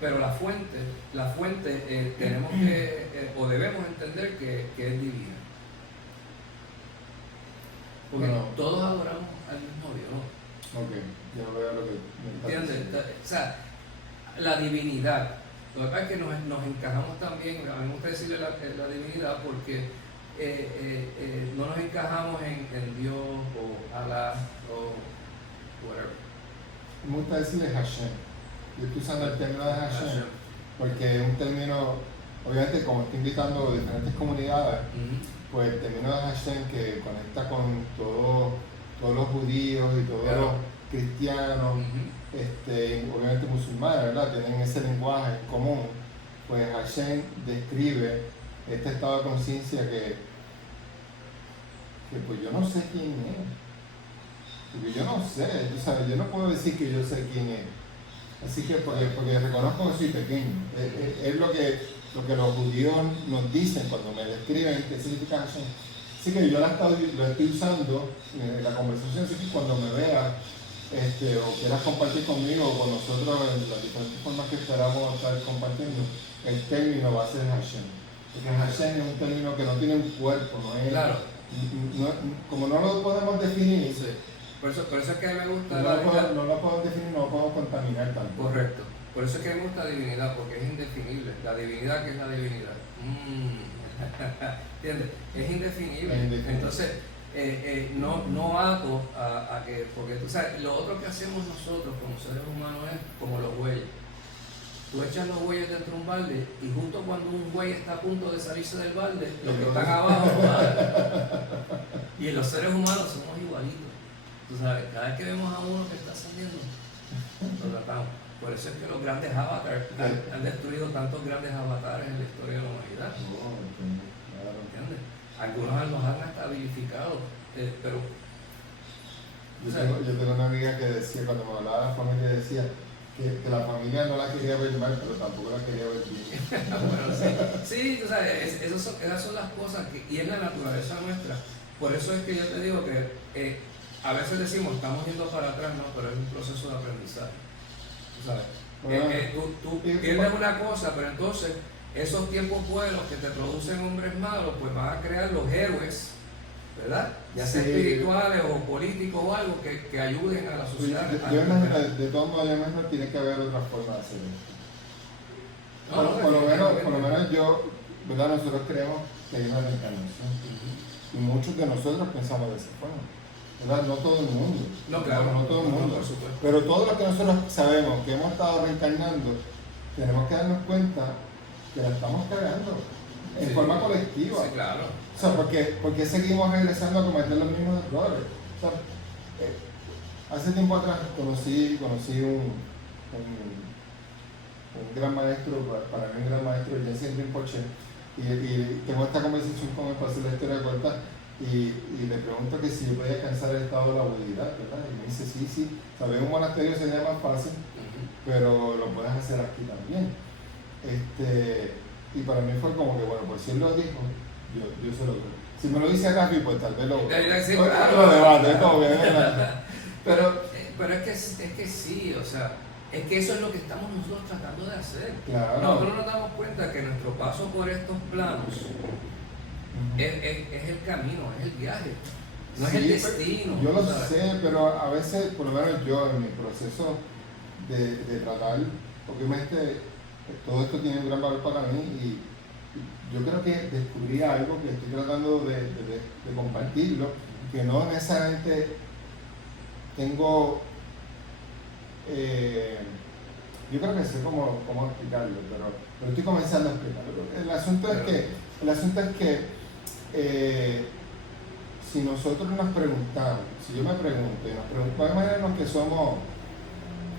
Pero la fuente tenemos que, o debemos entender que es divina. Porque todos adoramos al mismo Dios. Ok, yo veo lo que me ¿Entiendes? O sea, la divinidad. Lo que pasa es que nos encajamos también, a mí me gusta decirle la divinidad porque no nos encajamos en Dios o Alá o whatever. Me gusta decirle Hashem. Yo estoy usando el término de Hashem porque es un término, obviamente como estoy invitando a diferentes comunidades, pues el término de Hashem que conecta con todos los judíos y todos los cristianos, obviamente musulmanes, ¿verdad? Tienen ese lenguaje en común. Pues Hashem describe este estado de conciencia que pues yo no sé quién es. Porque yo no sé, tú sabes, yo no puedo decir que yo sé quién es. Así que porque reconozco que soy pequeño. Es lo que los judíos nos dicen cuando me describen qué significa Hashem. Así que yo lo estoy usando en la conversación, así que cuando me veas o quieras compartir conmigo o con nosotros en las diferentes formas que esperamos estar compartiendo, el término va a ser Hashem. Porque Hashem es un término que no tiene un cuerpo, no es. Claro. Como no lo podemos definir. Sí. Por eso es que a mí me gusta no lo podemos definir, no lo podemos contaminar tanto. Correcto. Por eso es que me gusta la divinidad, porque es indefinible. La divinidad, ¿qué es la divinidad? ¿Entiendes? Es indefinible. Entonces, no ato a que, porque tú sabes, lo otro que hacemos nosotros como seres humanos es como los bueyes. Tú echas los bueyes dentro de un balde y justo cuando un buey está a punto de salirse del balde, los que están abajo lo bajan. Y los seres humanos somos igualitos. Tú sabes, cada vez que vemos a uno que está saliendo, lo tratamos. Por eso es que los grandes avatares han destruido tantos grandes avatares en la historia de la humanidad. ¿Entiendes? Algunos los han hasta vilificado, pero... Yo tengo una amiga que decía, cuando me hablaba de la familia, decía que la familia no la quería ver mal, pero tampoco la quería ver bien. Bueno, sí, tú sabes, esas son las cosas y es la naturaleza nuestra. Por eso es que yo te digo que a veces decimos, estamos yendo para atrás, no, pero es un proceso de aprendizaje. ¿Tú sabes? Tú pierdes una cosa, pero entonces esos tiempos buenos que te producen hombres malos, pues van a crear los héroes, ¿verdad? Ya sea espirituales o políticos o algo que ayuden a la sociedad. De todos modos, yo mismo tiene que haber otra forma de hacer esto. Por lo menos yo, ¿verdad? Nosotros creemos que hay una reencarnación. Y muchos de nosotros pensamos de esa forma. ¿Verdad? No todo el mundo. No, claro. No todo el mundo. Por supuesto. Pero todo lo que nosotros sabemos que hemos estado reencarnando, tenemos que darnos cuenta que la estamos cagando en forma colectiva. Sí, claro. O sea, porque seguimos regresando a cometer los mismos errores. O sea, hace tiempo atrás conocí un gran maestro, para mí un gran maestro, Jensen Rinpoche, y tengo esta conversación con él para hacer la historia corta. Y le pregunto que si yo podía alcanzar el estado de la budidad, ¿verdad? Y me dice, sí, sabes, un monasterio sería más fácil, pero lo puedes hacer aquí también. Y para mí fue como que, bueno, pues si él lo dijo, yo se lo creo. Si me lo dice Rafi, pues tal vez lo Sí, debate, es como que, pero pero es que sí, o sea, es que eso es lo que estamos nosotros tratando de hacer. Claro. Nosotros nos damos cuenta que nuestro paso por estos planos es el camino, es el viaje, no sí, es el destino. Yo lo ¿sabes? sé, pero a veces, por lo menos yo en mi proceso de tratar, obviamente todo esto tiene un gran valor para mí y yo creo que descubrí algo que estoy tratando de compartirlo, que no necesariamente tengo, yo creo que sé cómo explicarlo, pero estoy comenzando a explicarlo. El asunto es que si nosotros nos preguntamos, si yo me pregunto y nos preguntamos, imaginemos que somos,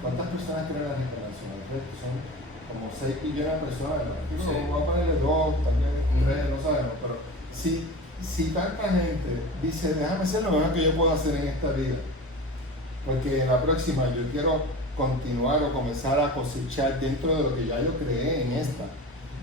¿cuántas personas creen en la reencarnación? Son como 6 billones de personas, ¿no? Sí. Vamos a ponerle 2, también 3, no sabemos, pero si tanta gente dice, déjame hacer lo mejor que yo puedo hacer en esta vida, porque en la próxima yo quiero continuar o comenzar a cosechar dentro de lo que ya yo creé en esta,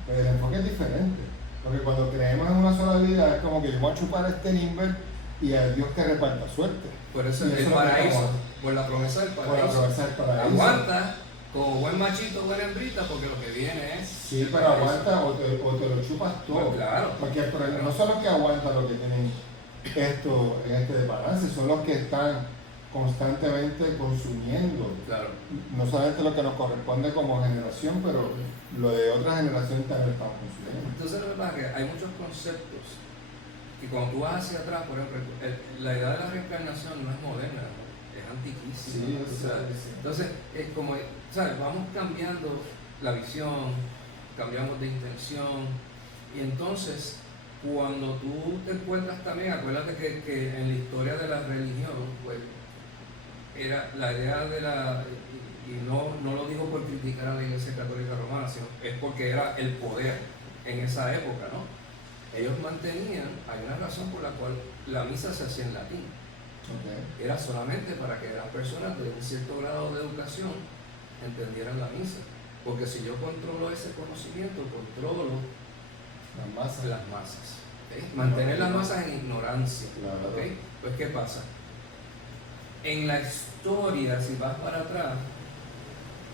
pero el enfoque es diferente, porque cuando creemos en una sola vida es como que yo voy a chupar este limber y a Dios que reparta suerte. Por eso Y el eso es lo que paraíso, estamos- por la promesa del por la paraíso. promesa del paraíso. Aguanta como buen machito, buena hembrita, porque lo que viene es. Sí, el pero paraíso. aguanta o te lo chupas todo. Pues claro. Porque no son los que aguantan lo que tienen esto en este desbalance, son los que están constantemente consumiendo. Claro. No solamente lo que nos corresponde como generación, pero lo de otra generación también lo estamos consumiendo. Entonces lo que pasa es que hay muchos conceptos que cuando tú vas hacia atrás, por ejemplo, la idea de la reencarnación no es moderna, es antiquísima. Sí, o sea, sí. Entonces, es como, ¿sabes? Vamos cambiando la visión, cambiamos de intención, y entonces, cuando tú te encuentras también, acuérdate que en la historia de la religión, pues, era la idea de la, y no lo digo por criticar a la Iglesia Católica Romana, sino es porque era el poder en esa época, ¿no? Ellos mantenían, hay una razón por la cual la misa se hacía en latín. Okay. Era solamente para que las personas de un cierto grado de educación entendieran la misa. Porque si yo controlo ese conocimiento, controlo las masas. ¿Okay? Mantener las masas en ignorancia. Claro. ¿Okay? Pues, ¿qué pasa? En la historia, si vas para atrás,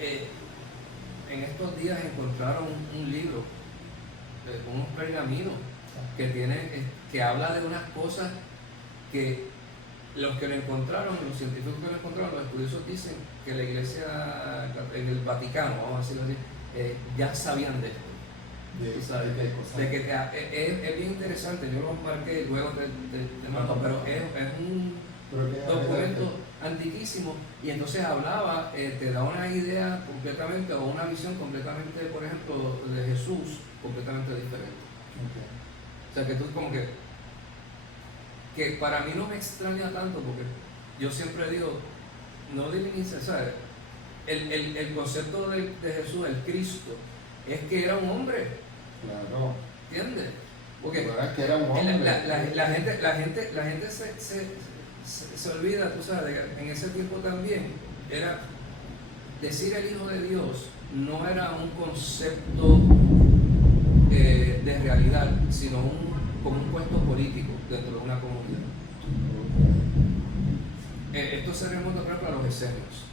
en estos días encontraron un libro, unos pergaminos, que habla de unas cosas que los que lo encontraron, los científicos que lo encontraron, los estudiosos dicen que la iglesia en el Vaticano, vamos a decirlo así, ya sabían de esto. De que es bien interesante, yo lo marqué luego de mando, pero es un documento antiquísimo, y entonces hablaba, te da una idea completamente o una visión completamente, por ejemplo, de Jesús completamente diferente. Okay. O sea, que tú como que para mí no me extraña tanto, porque yo siempre digo, no diviniza, ¿sabes? El concepto de Jesús, el Cristo, es que era un hombre. Claro. ¿Entiendes? Porque es que era un hombre. la gente se olvida, tú sabes, de que en ese tiempo también era decir el Hijo de Dios no era un concepto de realidad, sino como un puesto político dentro de una comunidad. Esto se remonta, por ejemplo, a los esenios,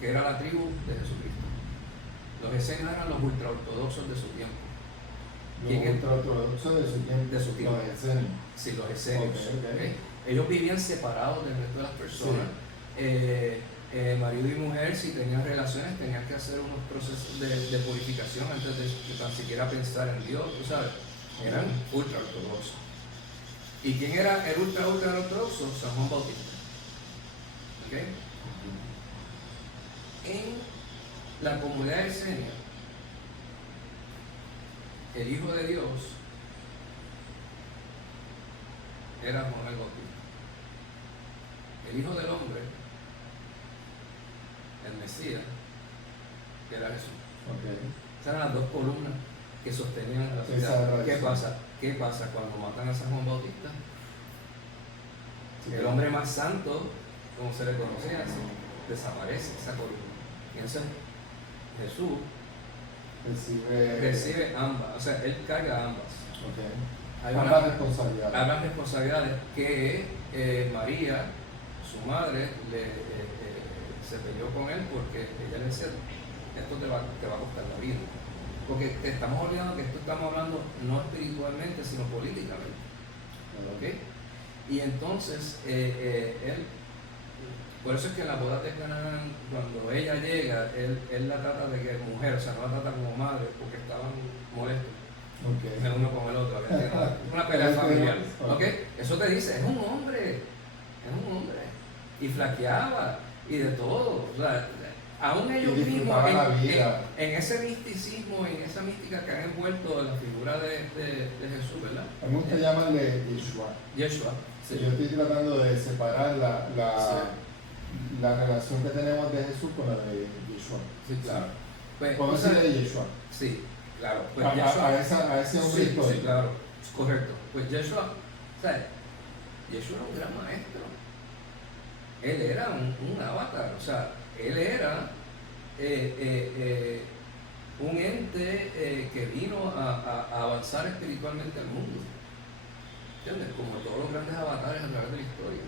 que era la tribu de Jesucristo. Los esenios eran los ultraortodoxos de su tiempo. Los ultraortodoxos de su tiempo. De su tiempo. Los esenios. Sí, los esenios. Okay. Ellos vivían separados del resto de las personas. Sí. Marido y mujer, si tenían relaciones, tenían que hacer unos procesos de purificación antes de tan siquiera pensar en Dios, tú sabes. Eran ultra ortodoxos. ¿Y quién era el ultra ortodoxo? San Juan Bautista. ¿Okay? En la comunidad esenia, el Hijo de Dios era Juan el Bautista. El Hijo del Hombre, el Mesías, era Jesús. Okay. Esas eran las dos columnas que sostenían la sociedad. ¿Qué pasa cuando matan a San Juan Bautista? Sí, el hombre más santo, como se le conocía, desaparece esa columna. Y entonces Jesús recibe ambas, o sea, él carga ambas. Okay. Ambas responsabilidades. Ambas responsabilidades que María, su madre se peleó con él porque ella le decía, esto te va a costar la vida. Porque estamos olvidando que esto estamos hablando no espiritualmente, sino políticamente. ¿Okay? Y entonces, él, por eso es que en la boda de Canaán, cuando ella llega, él la trata de que es mujer, o sea, no la trata como madre, porque estaban molestos. Okay. El uno con el otro, una pelea familiar. ¿Okay? Eso te dice, es un hombre, y flaqueaba, y de todo. O sea, aún ellos mismos, en ese misticismo, en esa mística que han envuelto la figura de Jesús, ¿verdad? A mí me gusta llamarle Yeshua. Yeshua. Sí. Yo estoy tratando de separar la relación que tenemos de Jesús con la de Yeshua. Sí, claro. Pues, podemos decirle Yeshua. Sí, claro. Pues a ese hombre histórico. Sí, claro, correcto. Pues Yeshua, ¿sabes? Yeshua era un gran maestro. Él era un avatar, o sea, él era un ente que vino a avanzar espiritualmente al mundo. ¿Entiendes? Como todos los grandes avatares a través de la historia.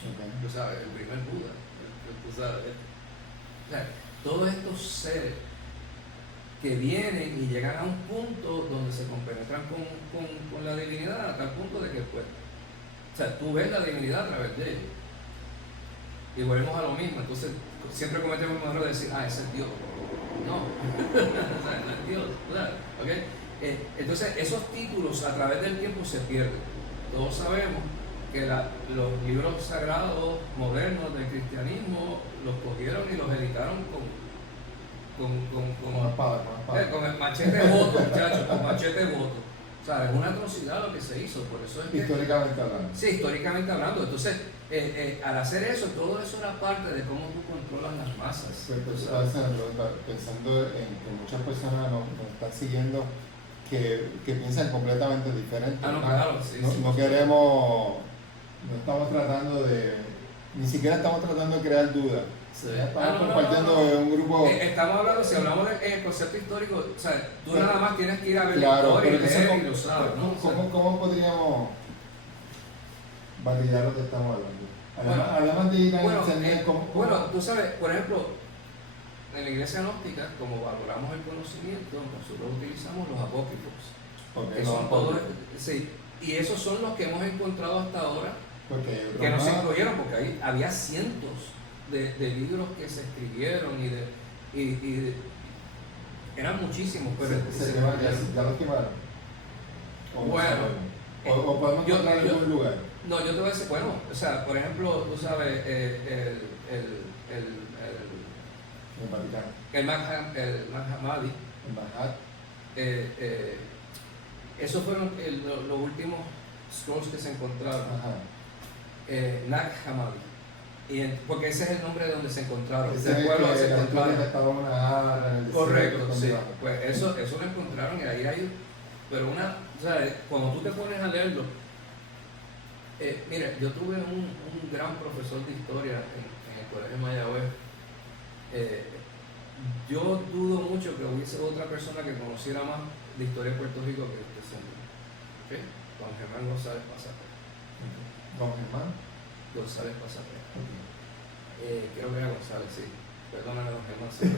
Okay. Tú sabes, el primer Buda. Tú sabes. O sea, todos estos seres que vienen y llegan a un punto donde se compenetran con la divinidad, a tal punto de que, pues, o sea, tú ves la divinidad a través de ellos. Y volvemos a lo mismo. Entonces, siempre cometemos el error de decir, ese es Dios. No, o sea, no es Dios. ¿Okay? Entonces, esos títulos a través del tiempo se pierden. Todos sabemos que los libros sagrados modernos del cristianismo los cogieron y los editaron con el machete voto, muchachos, con machete voto. O sea, es una atrocidad lo que se hizo, por eso es que, históricamente hablando. Sí, históricamente hablando. Entonces, al hacer eso, todo eso era parte de cómo tú controlas las masas. Pensando en que muchas personas nos están siguiendo que piensan completamente diferente. Claro, sí, no queremos, no estamos tratando ni siquiera estamos tratando de crear dudas. Sí. Estamos compartiendo un grupo. Estamos hablando, si hablamos del concepto histórico, o sea, tú nada más tienes que ir a ver la historia y leer y lo sabes, ¿no? ¿Cómo podríamos validar lo que estamos hablando? Además de ir a internet, bueno, tú sabes, por ejemplo, en la iglesia gnóstica, como valoramos el conocimiento, nosotros utilizamos los apócrifos. Que son todos, sí, y esos son los que hemos encontrado hasta ahora, que no se incluyeron, porque ahí había cientos de libros que se escribieron y eran muchísimos, pero ya los quemaron. Bueno, o podemos encontrar en algún lugar. No, yo te voy a decir, bueno, o sea, por ejemplo, tú sabes, el Vaticano. El Mahamadi. Esos fueron los últimos scrolls que se encontraron. Nag Hammadi. Porque ese es el nombre de donde se encontraron. Ese es el pueblo que se encontraron. Correcto, sí. Pues eso lo encontraron y ahí hay. Pero o sea, cuando tú te pones a leerlo, mire, yo tuve un gran profesor de historia en el Colegio Mayagüez. Yo dudo mucho que hubiese otra persona que conociera más de historia de Puerto Rico que este señor. ¿Okay? Don Germán González Pasapera. ¿Don Germán? González Pasapera. Creo que era González, sí. Perdóname, Don Germán, sí,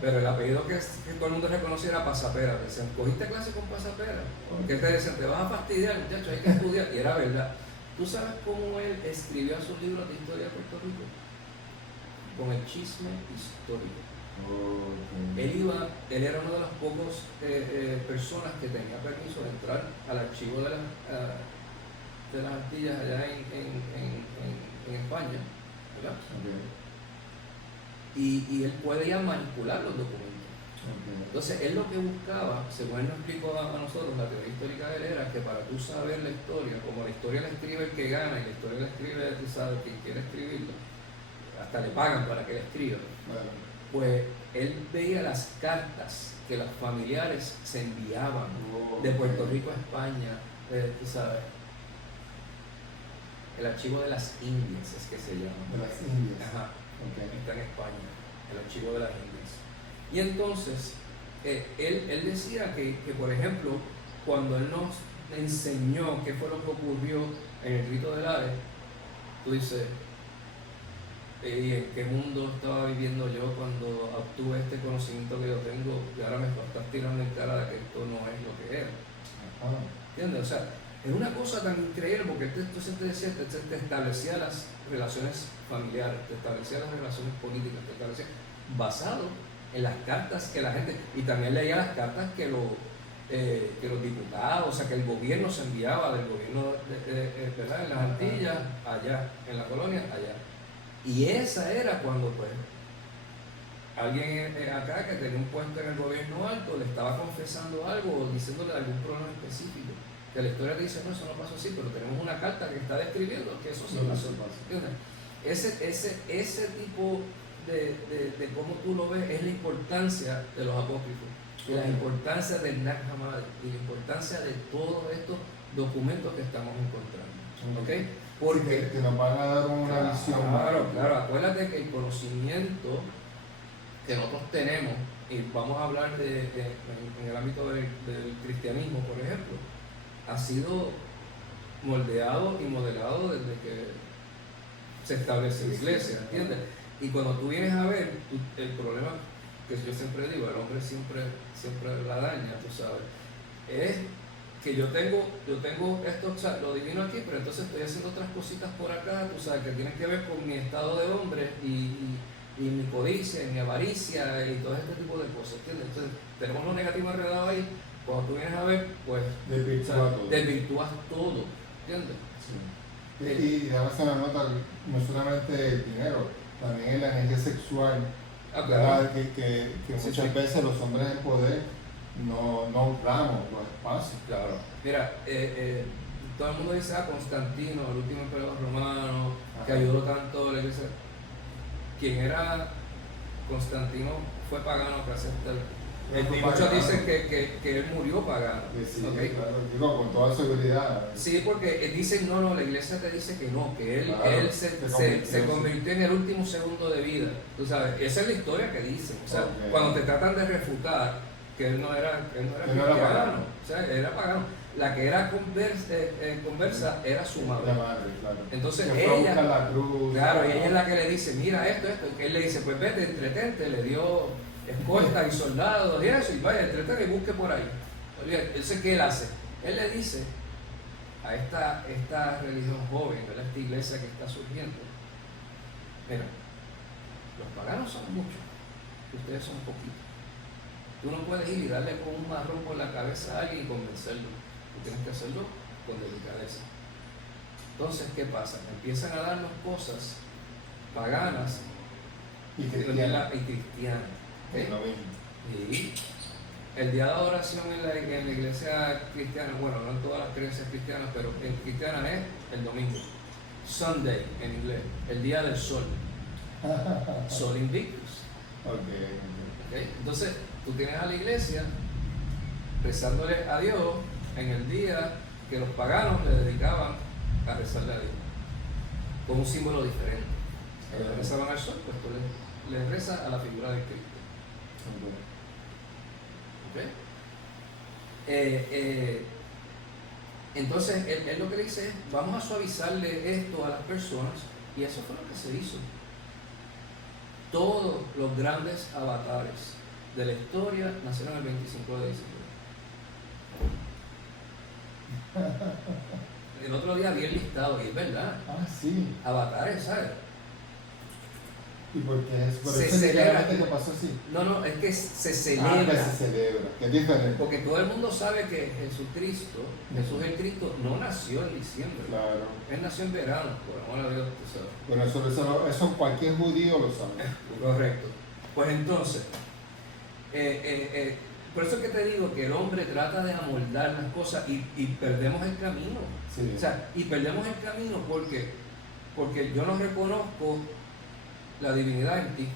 pero el apellido que todo el mundo reconocía era Pasapera. Decían, ¿cogiste clase con Pasapera? ¿Qué te decían? Te vas a fastidiar, muchachos, hay que estudiar. Y era verdad. ¿Tú sabes cómo él escribió sus libros de historia de Puerto Rico? Con el chisme histórico. Él era uno de las pocas personas que tenía permiso de entrar al archivo de las Antillas allá en España, ¿verdad? Y él podía manipular los documentos. Entonces él lo que buscaba, según él nos explicó a nosotros, la teoría histórica de él era que para tú saber la historia, como la historia la escribe el que gana y la historia la escribe, tú sabes, quien quiere escribirlo, hasta le pagan para que la escriba. Pues él veía las cartas que los familiares se enviaban de Puerto Rico a España, tú sabes, el archivo de las Indias es que se llama. De las Indias. Ajá. Está en España, el archivo de las Indias. Y entonces, él decía que, por ejemplo, cuando él nos enseñó qué fue lo que ocurrió en el rito del Ares, tú dices, ¿Y en qué mundo estaba viviendo yo cuando obtuve este conocimiento que yo tengo? Y ahora me estás tirando en cara de que esto no es lo que era. ¿Entiendes? O sea, es una cosa tan increíble porque entonces te decía, te establecía las relaciones familiares, te establecía las relaciones políticas, te establecía basado en las cartas que la gente, y también leía las cartas que los diputados, o sea, que el gobierno se enviaba del gobierno ¿verdad? En las Antillas, allá, en la colonia, allá. Y esa era cuando, pues, alguien acá que tenía un puesto en el gobierno alto le estaba confesando algo o diciéndole algún problema específico. Que la historia dice, no, eso no pasó así, pero tenemos una carta que está describiendo que eso sí pasó. Ese tipo de cómo tú lo ves es la importancia de los apócrifos, la importancia del Nag Hammadi y la importancia de todos estos documentos que estamos encontrando. ¿Okay? Porque que nos van a dar una visión. Claro, acuérdate que el conocimiento que nosotros tenemos, y vamos a hablar en el ámbito del cristianismo, por ejemplo, ha sido moldeado y modelado desde que se establece la iglesia, ¿entiendes? Y cuando tú vienes a ver, el problema que yo siempre digo, el hombre siempre la daña, tú sabes, es que yo tengo esto, o sea, lo divino aquí, pero entonces estoy haciendo otras cositas por acá, tú sabes, que tienen que ver con mi estado de hombre y mi codicia, y mi avaricia y todo este tipo de cosas, ¿entiendes? Entonces tenemos lo negativo enredado ahí. Cuando tú vienes a ver, pues desvirtúas todo, ¿entiendes? Sí. Y déjame hacer una nota, no solamente el dinero, también la energía sexual, claro. que muchas veces los hombres en poder no honramos los espacios. Claro. Mira, todo el mundo dice, Constantino, el último emperador romano, que ayudó tanto a la iglesia. Quien era Constantino fue pagano para aceptar. Muchos dicen que él murió pagano. Sí, ¿okay? Claro, digo, con toda seguridad. Sí, porque dicen, no, la iglesia te dice que no, que él se convirtió en el último segundo de vida. Tú sabes, esa es la historia que dicen. O sea, cuando te tratan de refutar que él no era cristiano, o sea, era pagano. La que era conversa era su madre. Claro. Entonces que ella, la cruz, claro, y ella es la que le dice, mira esto, y él le dice, pues vete, entretente, le dio escolta y soldados y eso, y vaya, entretente y busque por ahí. Entonces, ¿qué él hace? Él le dice a esta religión joven, a esta iglesia que está surgiendo, mira, los paganos son muchos, ustedes son poquitos. Tú no puedes ir y darle con un marrón por la cabeza a alguien y convencerlo. Tú tienes que hacerlo con delicadeza. Entonces, ¿qué pasa? Empiezan a darnos cosas paganas y cristianas. ¿Okay? Y el día de adoración en la iglesia cristiana, bueno, no en todas las creencias cristianas, pero en cristiana es el domingo. Sunday en inglés, el día del sol. Sol Invictus. Okay. Entonces, tú tienes a la iglesia rezándole a Dios en el día que los paganos le dedicaban a rezarle a Dios, con un símbolo diferente. Ellos rezaban al sol, pues tú les rezas a la figura de Cristo. Okay. Entonces, él lo que le dice es, vamos a suavizarle esto a las personas, y eso fue lo que se hizo. Todos los grandes avatares de la historia nacieron el 25 de diciembre. El otro día vi el listado y es verdad. Sí. Avatares, ¿sabes? ¿Y por qué es? Se celebra. ¿Qué pasó así? No, es que se celebra. Que se celebra, que es diferente. Porque todo el mundo sabe que Jesús el Cristo, no nació en diciembre. Claro. Él nació en verano, por amor a Dios, tú sabes. Bueno, eso cualquier judío lo sabe. Correcto. Pues entonces, por eso es que te digo que el hombre trata de amoldar las cosas y perdemos el camino. Sí. O sea, y perdemos el camino porque yo no reconozco la divinidad en ti.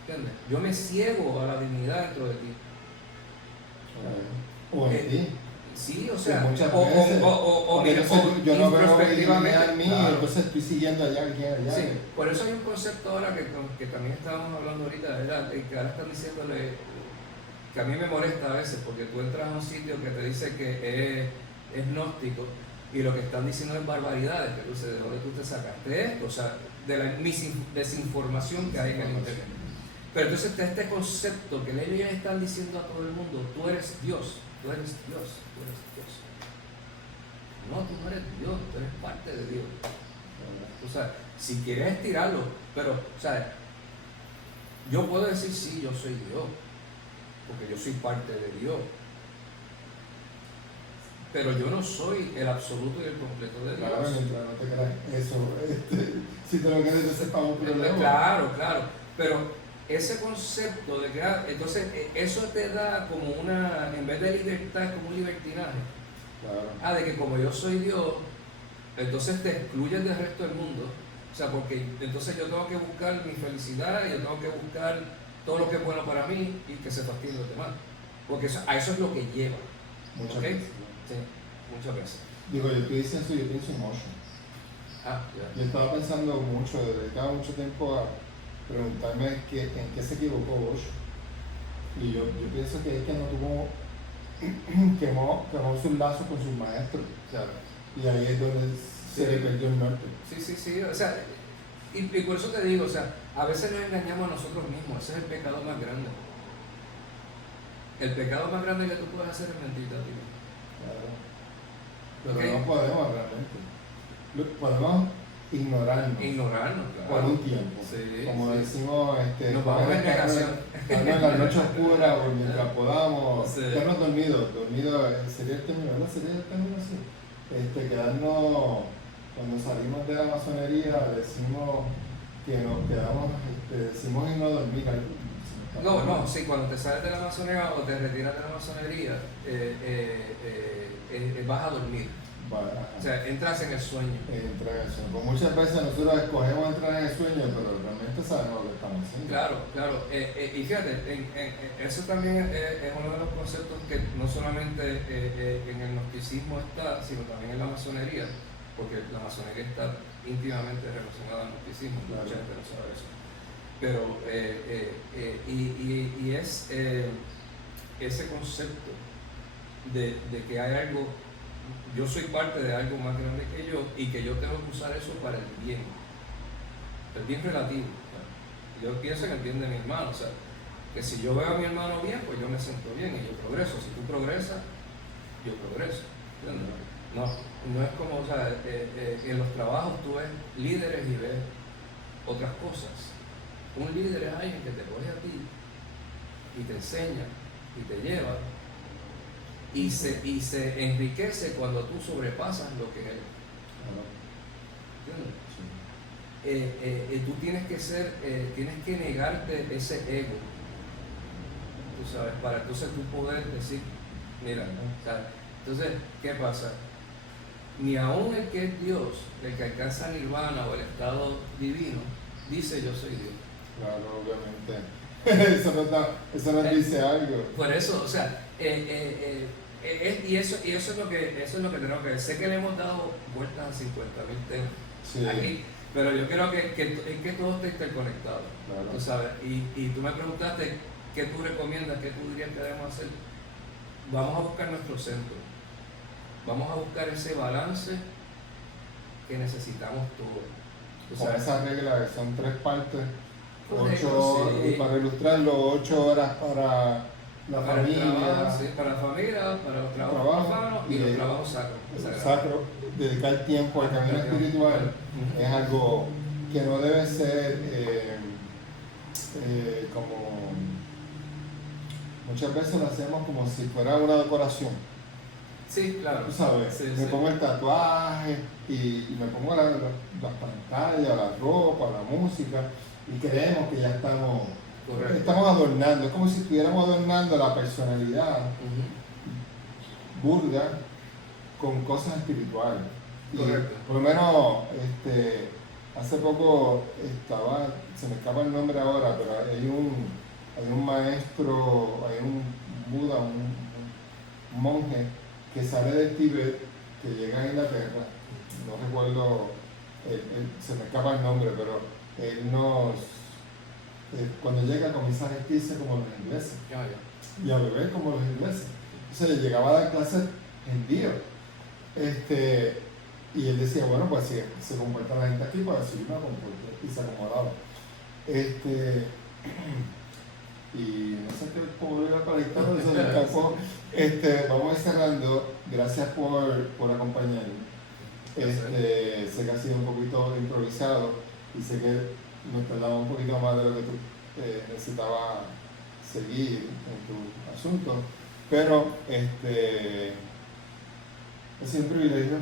¿Entiendes? Yo me ciego a la divinidad dentro de ti. O en ti. Sí, o sea, muchas veces. Yo no veo prospectivamente en mí, claro. Entonces estoy siguiendo allá. Sí, por eso hay un concepto ahora que también estábamos hablando ahorita, ¿verdad? Que ahora están diciéndole, que a mí me molesta a veces, porque tú entras a un sitio que te dice que es gnóstico, y lo que están diciendo es barbaridades, que entonces ¿de dónde tú te sacaste esto? O sea, de la desinformación que hay en el internet. Pero entonces está este concepto que ellos están diciendo a todo el mundo: tú eres Dios, tú eres Dios, tú eres Dios. No, tú no eres Dios, tú eres parte de Dios. O sea, si quieres estirarlo, pero, o sea, yo puedo decir sí, yo soy Dios, porque yo soy parte de Dios. Pero yo no soy el absoluto y el completo de Dios. Claro, mientras no te creas eso, si te lo crees, entonces para un problema. Claro, claro. Pero ese concepto de que, entonces, eso te da como una, en vez de libertad, como un libertinaje. Claro. De que como yo soy Dios, entonces te excluyes del resto del mundo. O sea, porque entonces yo tengo que buscar mi felicidad, y yo tengo que buscar todo lo que es bueno para mí y que se fastidien los demás. Porque a eso es lo que lleva. Muchas ¿Okay? veces. Sí, muchas veces. Digo, yo estoy diciendo eso, yo pienso en motion. Ya. Yo estaba pensando mucho, dedicaba mucho tiempo a preguntarme en qué se equivocó Osho. Y yo pienso que es que no tuvo, quemó sus lazos con sus maestros. Claro. Y ahí es donde se le perdió el norte. Sí. O sea, y por eso te digo, o sea, a veces nos engañamos a nosotros mismos. Ese es el pecado más grande. El pecado más grande que tú puedes hacer es mentirte a ti mismo. Claro. Pero Okay. no podemos realmente. Podemos ignorarnos Claro. por un tiempo. Sí, como sí. decimos, nos vamos en negación. Estarnos en la noche oscura o mientras podamos, Sí. quedarnos dormidos, sería el término, ¿verdad? Sería el término así. Quedarnos, cuando salimos de la masonería, decimos que nos quedamos, decimos en no dormir. No, sí, cuando te sales de la masonería o te retiras de la masonería, vas a dormir. O sea, entras en el sueño. Entra en el sueño. Pues muchas veces nosotros escogemos entrar en el sueño, pero realmente sabemos lo que estamos haciendo. Claro. Y fíjate, eso también es uno de los conceptos que no solamente en el gnosticismo está, sino también en la masonería, porque la masonería está íntimamente relacionada al gnosticismo, claro. Mucha gente no sabe eso. Pero, y es ese concepto de que hay algo, yo soy parte de algo más grande que yo y que yo tengo que usar eso para el bien relativo. Yo pienso en el bien de mi hermano, o sea, que si yo veo a mi hermano bien, pues yo me siento bien y yo progreso. Si tú progresas, yo progreso. ¿Entiendes? No es como, o sea, en los trabajos tú ves líderes y ves otras cosas. Un líder es alguien que te coge a ti y te enseña y te lleva y se enriquece cuando tú sobrepasas lo que es él. ¿Entiendes? Tú tienes que negarte ese ego, tú sabes, para entonces tú poder decir, mira, o sea, entonces, ¿qué pasa? Ni aún el que es Dios, el que alcanza nirvana o el estado divino, dice yo soy Dios. Claro, obviamente. eso nos dice algo. Por eso, o sea, y eso es lo que tenemos que ver. Sé que le hemos dado vueltas a 50.000 temas aquí, pero yo creo que todo está interconectado. Claro. Tú sabes, y tú me preguntaste qué tú recomiendas, qué tú dirías que debemos hacer. Vamos a buscar nuestro centro. Vamos a buscar ese balance que necesitamos todos. Con esa regla que son 3 partes. Correcto, 8, sí. Para ilustrarlo, 8 horas para la familia. Trabajo, sí, para la familia, para los trabajos profanos y los trabajos sacros. Sacro, dedicar tiempo al camino espiritual es algo que no debe ser como muchas veces lo hacemos como si fuera una decoración. Sí, claro. Tú sabes, sí, me pongo el tatuaje y me pongo las pantallas, la ropa, la música y creemos que ya estamos adornando. Es como si estuviéramos adornando la personalidad burda con cosas espirituales. Correcto. Por lo menos hace poco se me escapa el nombre ahora, pero hay un maestro, hay un Buda, un monje que sale del Tíbet, que llega a Inglaterra, no recuerdo, se me escapa el nombre, pero él cuando llega comienza a vestirse como los ingleses y a beber como los ingleses. Entonces llegaba a dar clases en Dios. Y él decía, bueno, pues si se comporta la gente aquí, pues así me comporto. Y se acomodaba. Y no sé qué cómo iba a conectar eso del campo. Vamos a ir cerrando. Gracias por acompañarme. Sé que ha sido un poquito improvisado y sé que nos tardaba un poquito más de lo que tú necesitabas seguir en tu asunto, pero ha sido un privilegio.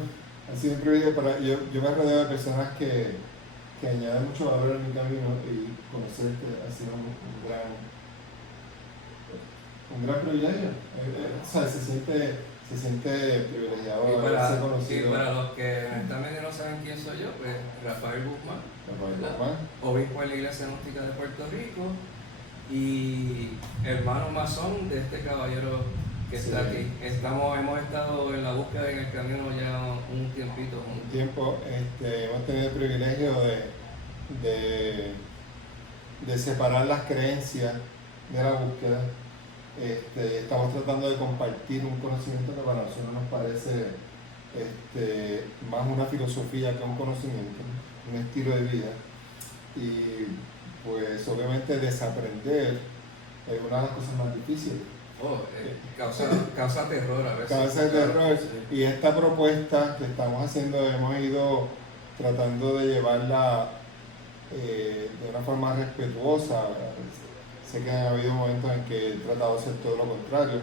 Ha sido un privilegio para yo me rodeo de personas que añaden mucho valor en mi camino, y conocerte ha sido un gran privilegio. O sea, se siente privilegiado haberse conocido. Y para los que también no saben quién soy yo, pues Rafael Guzmán, obispo en la Iglesia Gnóstica de Puerto Rico y hermano masón de este caballero que está aquí. Hemos estado en la búsqueda en el camino ya un tiempito. Un tiempo, hemos tenido el privilegio de separar las creencias de la búsqueda. Estamos tratando de compartir un conocimiento que para nosotros nos parece más una filosofía que un conocimiento, un estilo de vida. Y pues obviamente desaprender es una de las cosas más difíciles. Causa terror a veces. Causa terror. Sí. Y esta propuesta que estamos haciendo hemos ido tratando de llevarla de una forma respetuosa. Sé que han habido momentos en que he tratado de hacer todo lo contrario,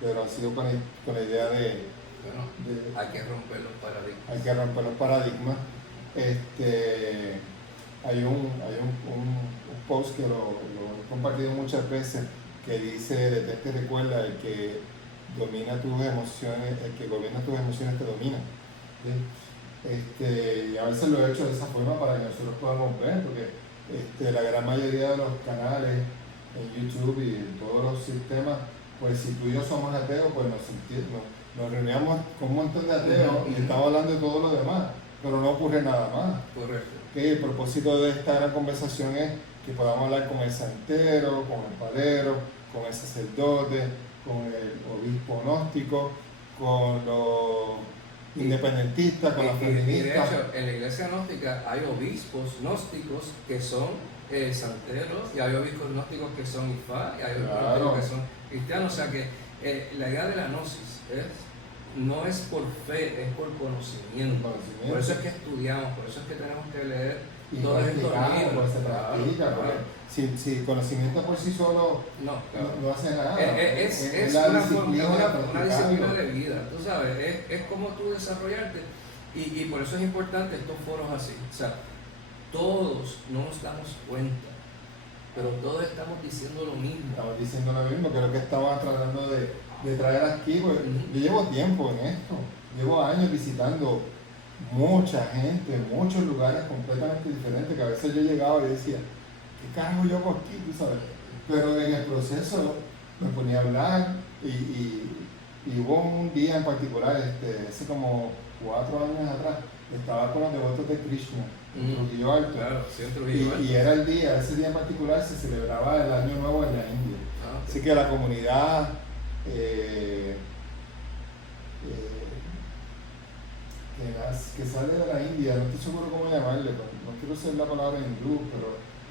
pero ha sido con la idea de hay que romper los paradigmas. Hay que romper los paradigmas. Hay un post que lo he compartido muchas veces que dice: detente, recuerda, el que domina tus emociones, el que gobierna tus emociones te domina. ¿Sí? Y a veces lo he hecho de esa forma para que nosotros podamos ver, porque la gran mayoría de los canales en YouTube y en todos los sistemas, pues si tú y yo somos ateos, pues nos reuníamos con un montón de ateos y estamos hablando de todo lo demás, pero no ocurre nada más. Correcto. El propósito de esta gran conversación es que podamos hablar con el santero, con el padero, con el sacerdote, con el obispo gnóstico, con los independentistas, con las feministas. Y de hecho, en la iglesia gnóstica hay obispos gnósticos que son santeros, y hay obispos gnósticos que son ifá, y hay obispos gnósticos que son cristianos. O sea que la idea de la gnosis no es por fe, es por conocimiento. Por eso es que estudiamos, por eso es que tenemos que leer y todos estos libros. Si conocimiento por sí solo no hace nada. Es una disciplina de vida, tú sabes, es como tú desarrollarte, y por eso es importante estos foros así. O sea, todos no nos damos cuenta, pero todos estamos diciendo lo mismo. Estamos diciendo lo mismo, creo que estamos tratando de traer aquí, porque yo llevo tiempo en esto, llevo años visitando mucha gente, muchos lugares completamente diferentes, que a veces yo llegaba y decía, ¿qué carajo yo hago aquí? ¿Tú sabes? Pero en el proceso me ponía a hablar y hubo un día en particular, hace como 4 años atrás, estaba con los devotos de Krishna en Trujillo Alto. Claro, sí, en Trujillo Alto. Y era ese día en particular se celebraba el Año Nuevo en la India. Así que la comunidad que sale de la India, no estoy seguro cómo llamarle, no quiero usar la palabra hindú,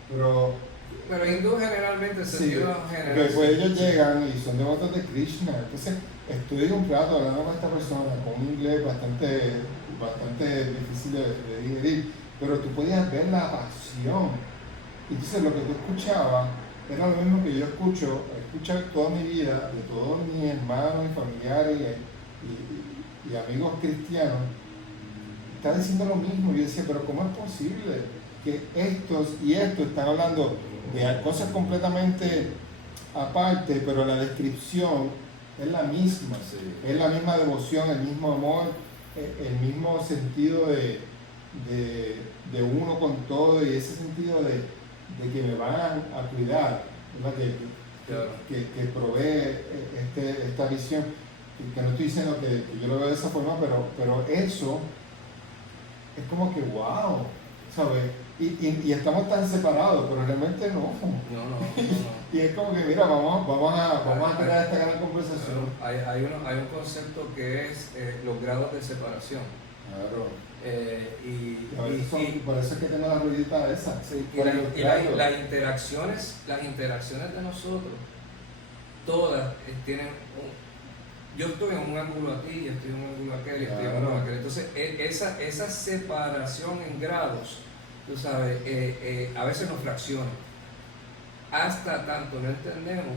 pero hindú generalmente se dio general. Pues ellos llegan y son devotos de Krishna. Entonces estuve un rato hablando con esta persona con un inglés bastante difícil de digerir, pero tú podías ver la pasión. Entonces lo que tú escuchabas era lo mismo que yo he escuchado toda mi vida de todos mis hermanos y familiares y amigos cristianos. Está diciendo lo mismo. Yo decía, pero ¿cómo es posible que estos están hablando de cosas completamente aparte, pero la descripción es la misma? Sí. Es la misma devoción, el mismo amor, el mismo sentido de uno con todo, y ese sentido de que me van a cuidar, que provee esta visión. Que no estoy diciendo que yo lo veo de esa forma, pero eso es como que wow, ¿sabes? Y estamos tan separados, pero realmente no. Y es como que mira, vamos a crear esta gran conversación. Hay un concepto que es los grados de separación. Claro. Por eso es que tengo la ruedita esa. Sí, las interacciones de nosotros, todas tienen yo estoy en un ángulo aquí, estoy en un ángulo aquel, estoy en un ángulo aquel. Entonces, esa separación en grados, tú sabes, a veces nos fracciona. Hasta tanto no entendemos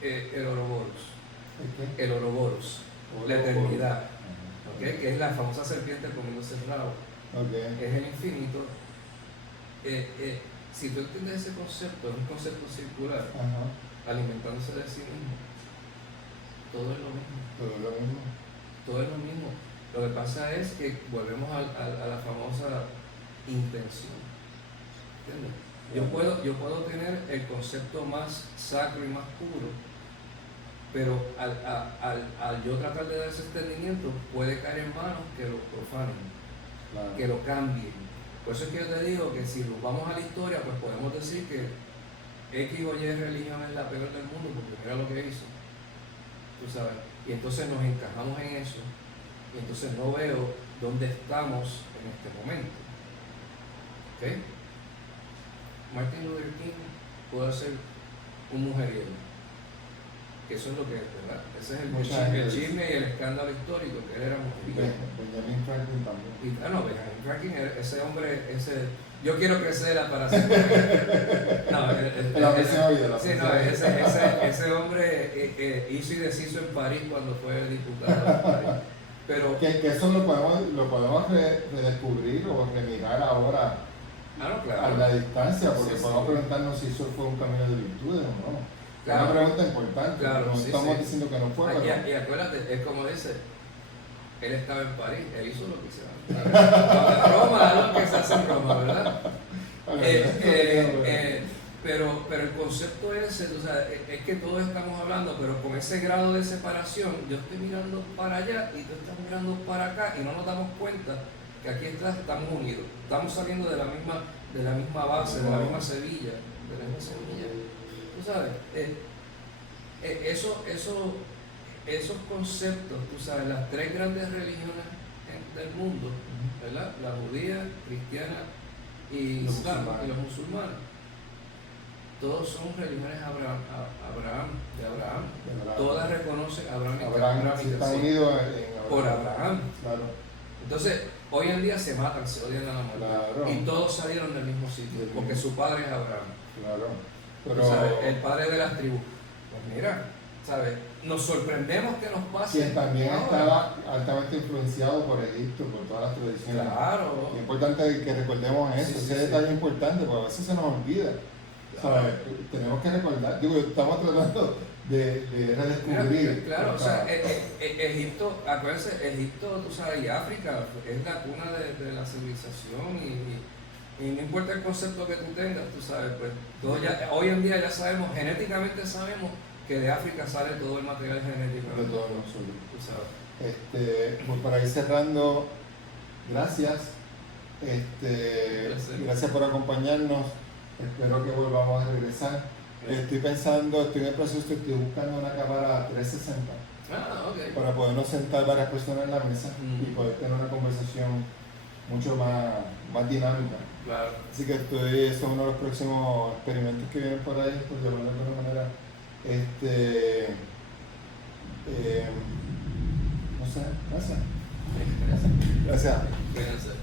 el Ouroboros. El Ouroboros, la eternidad, ¿okay? Que es la famosa serpiente comiéndose el rabo. Es el infinito. Si tú entiendes ese concepto, es un concepto circular, alimentándose de sí mismo, todo es lo mismo. Todo es lo mismo. Lo que pasa es que volvemos a la famosa intención. ¿Entiendes? Yo puedo tener el concepto más sacro y más puro, pero al yo tratar de dar ese entendimiento, puede caer en manos que lo profanen, que lo cambien. Por eso es que yo te digo que si nos vamos a la historia, pues podemos decir que X o Y religión es la peor del mundo, porque mira lo que hizo. Tú sabes, y entonces nos encajamos en eso, y entonces no veo dónde estamos en este momento. ¿Okay? Martin Luther King puede ser un mujeriego, que eso es lo que es, ¿verdad? Ese es el chisme y el escándalo histórico, que él era mujeriego. Benjamin Franklin también. Benjamin Franklin, ese hombre, yo quiero crecer para ser ese hombre hizo y deshizo en París cuando fue diputado de París. Pero que eso lo podemos redescubrir o remirar ahora claro. A la distancia, porque podemos preguntarnos si eso fue un camino de virtudes o no. Claro. Es una pregunta importante, claro, no estamos diciendo que no fue. Y acuérdate, es como dice, él estaba en París, él hizo lo que hicieron. Roma es lo que se hace en Roma, ¿verdad? Pero el concepto ese, o sea, es que todos estamos hablando, pero con ese grado de separación, yo estoy mirando para allá y tú estás mirando para acá y no nos damos cuenta que aquí estamos unidos, estamos saliendo de la misma base, de la misma semilla, tú sabes, esos conceptos, tú sabes, las tres grandes religiones del mundo, ¿verdad? La judía, cristiana y islam, y los musulmanes, todos son religiones de Abraham. Todas reconocen a Abraham y está unido por Abraham. Claro. Entonces, hoy en día se matan, se odian a la muerte. Claro. Y todos salieron del mismo sitio, porque su padre es Abraham. Claro. Pero, ¿sabes? El padre de las tribus. Pues mira, ¿sabes? Nos sorprendemos que nos pase. Quien también estaba altamente influenciado por Egipto, por todas las tradiciones. Claro. Es importante que recordemos eso, ese detalle importante, porque a veces se nos olvida. ¿Sabes? Tenemos que recordar, estamos tratando de redescubrir. Claro, o sea, Egipto, acuérdense, Egipto, tú sabes, y África es la cuna de la civilización y no importa el concepto que tú tengas, tú sabes, pues hoy en día ya sabemos, genéticamente sabemos que de África sale todo el material genético. De todos nosotros. Tú sabes. Pues para ir cerrando, gracias. Gracias por acompañarnos. Espero que volvamos a regresar. Estoy en el proceso, estoy buscando una cámara 360 okay. para podernos sentar varias personas en la mesa y poder tener una conversación mucho más dinámica. Claro. Así que eso es uno de los próximos experimentos que vienen por ahí, por llamarlo de alguna manera. No sé, gracias. Gracias. Gracias.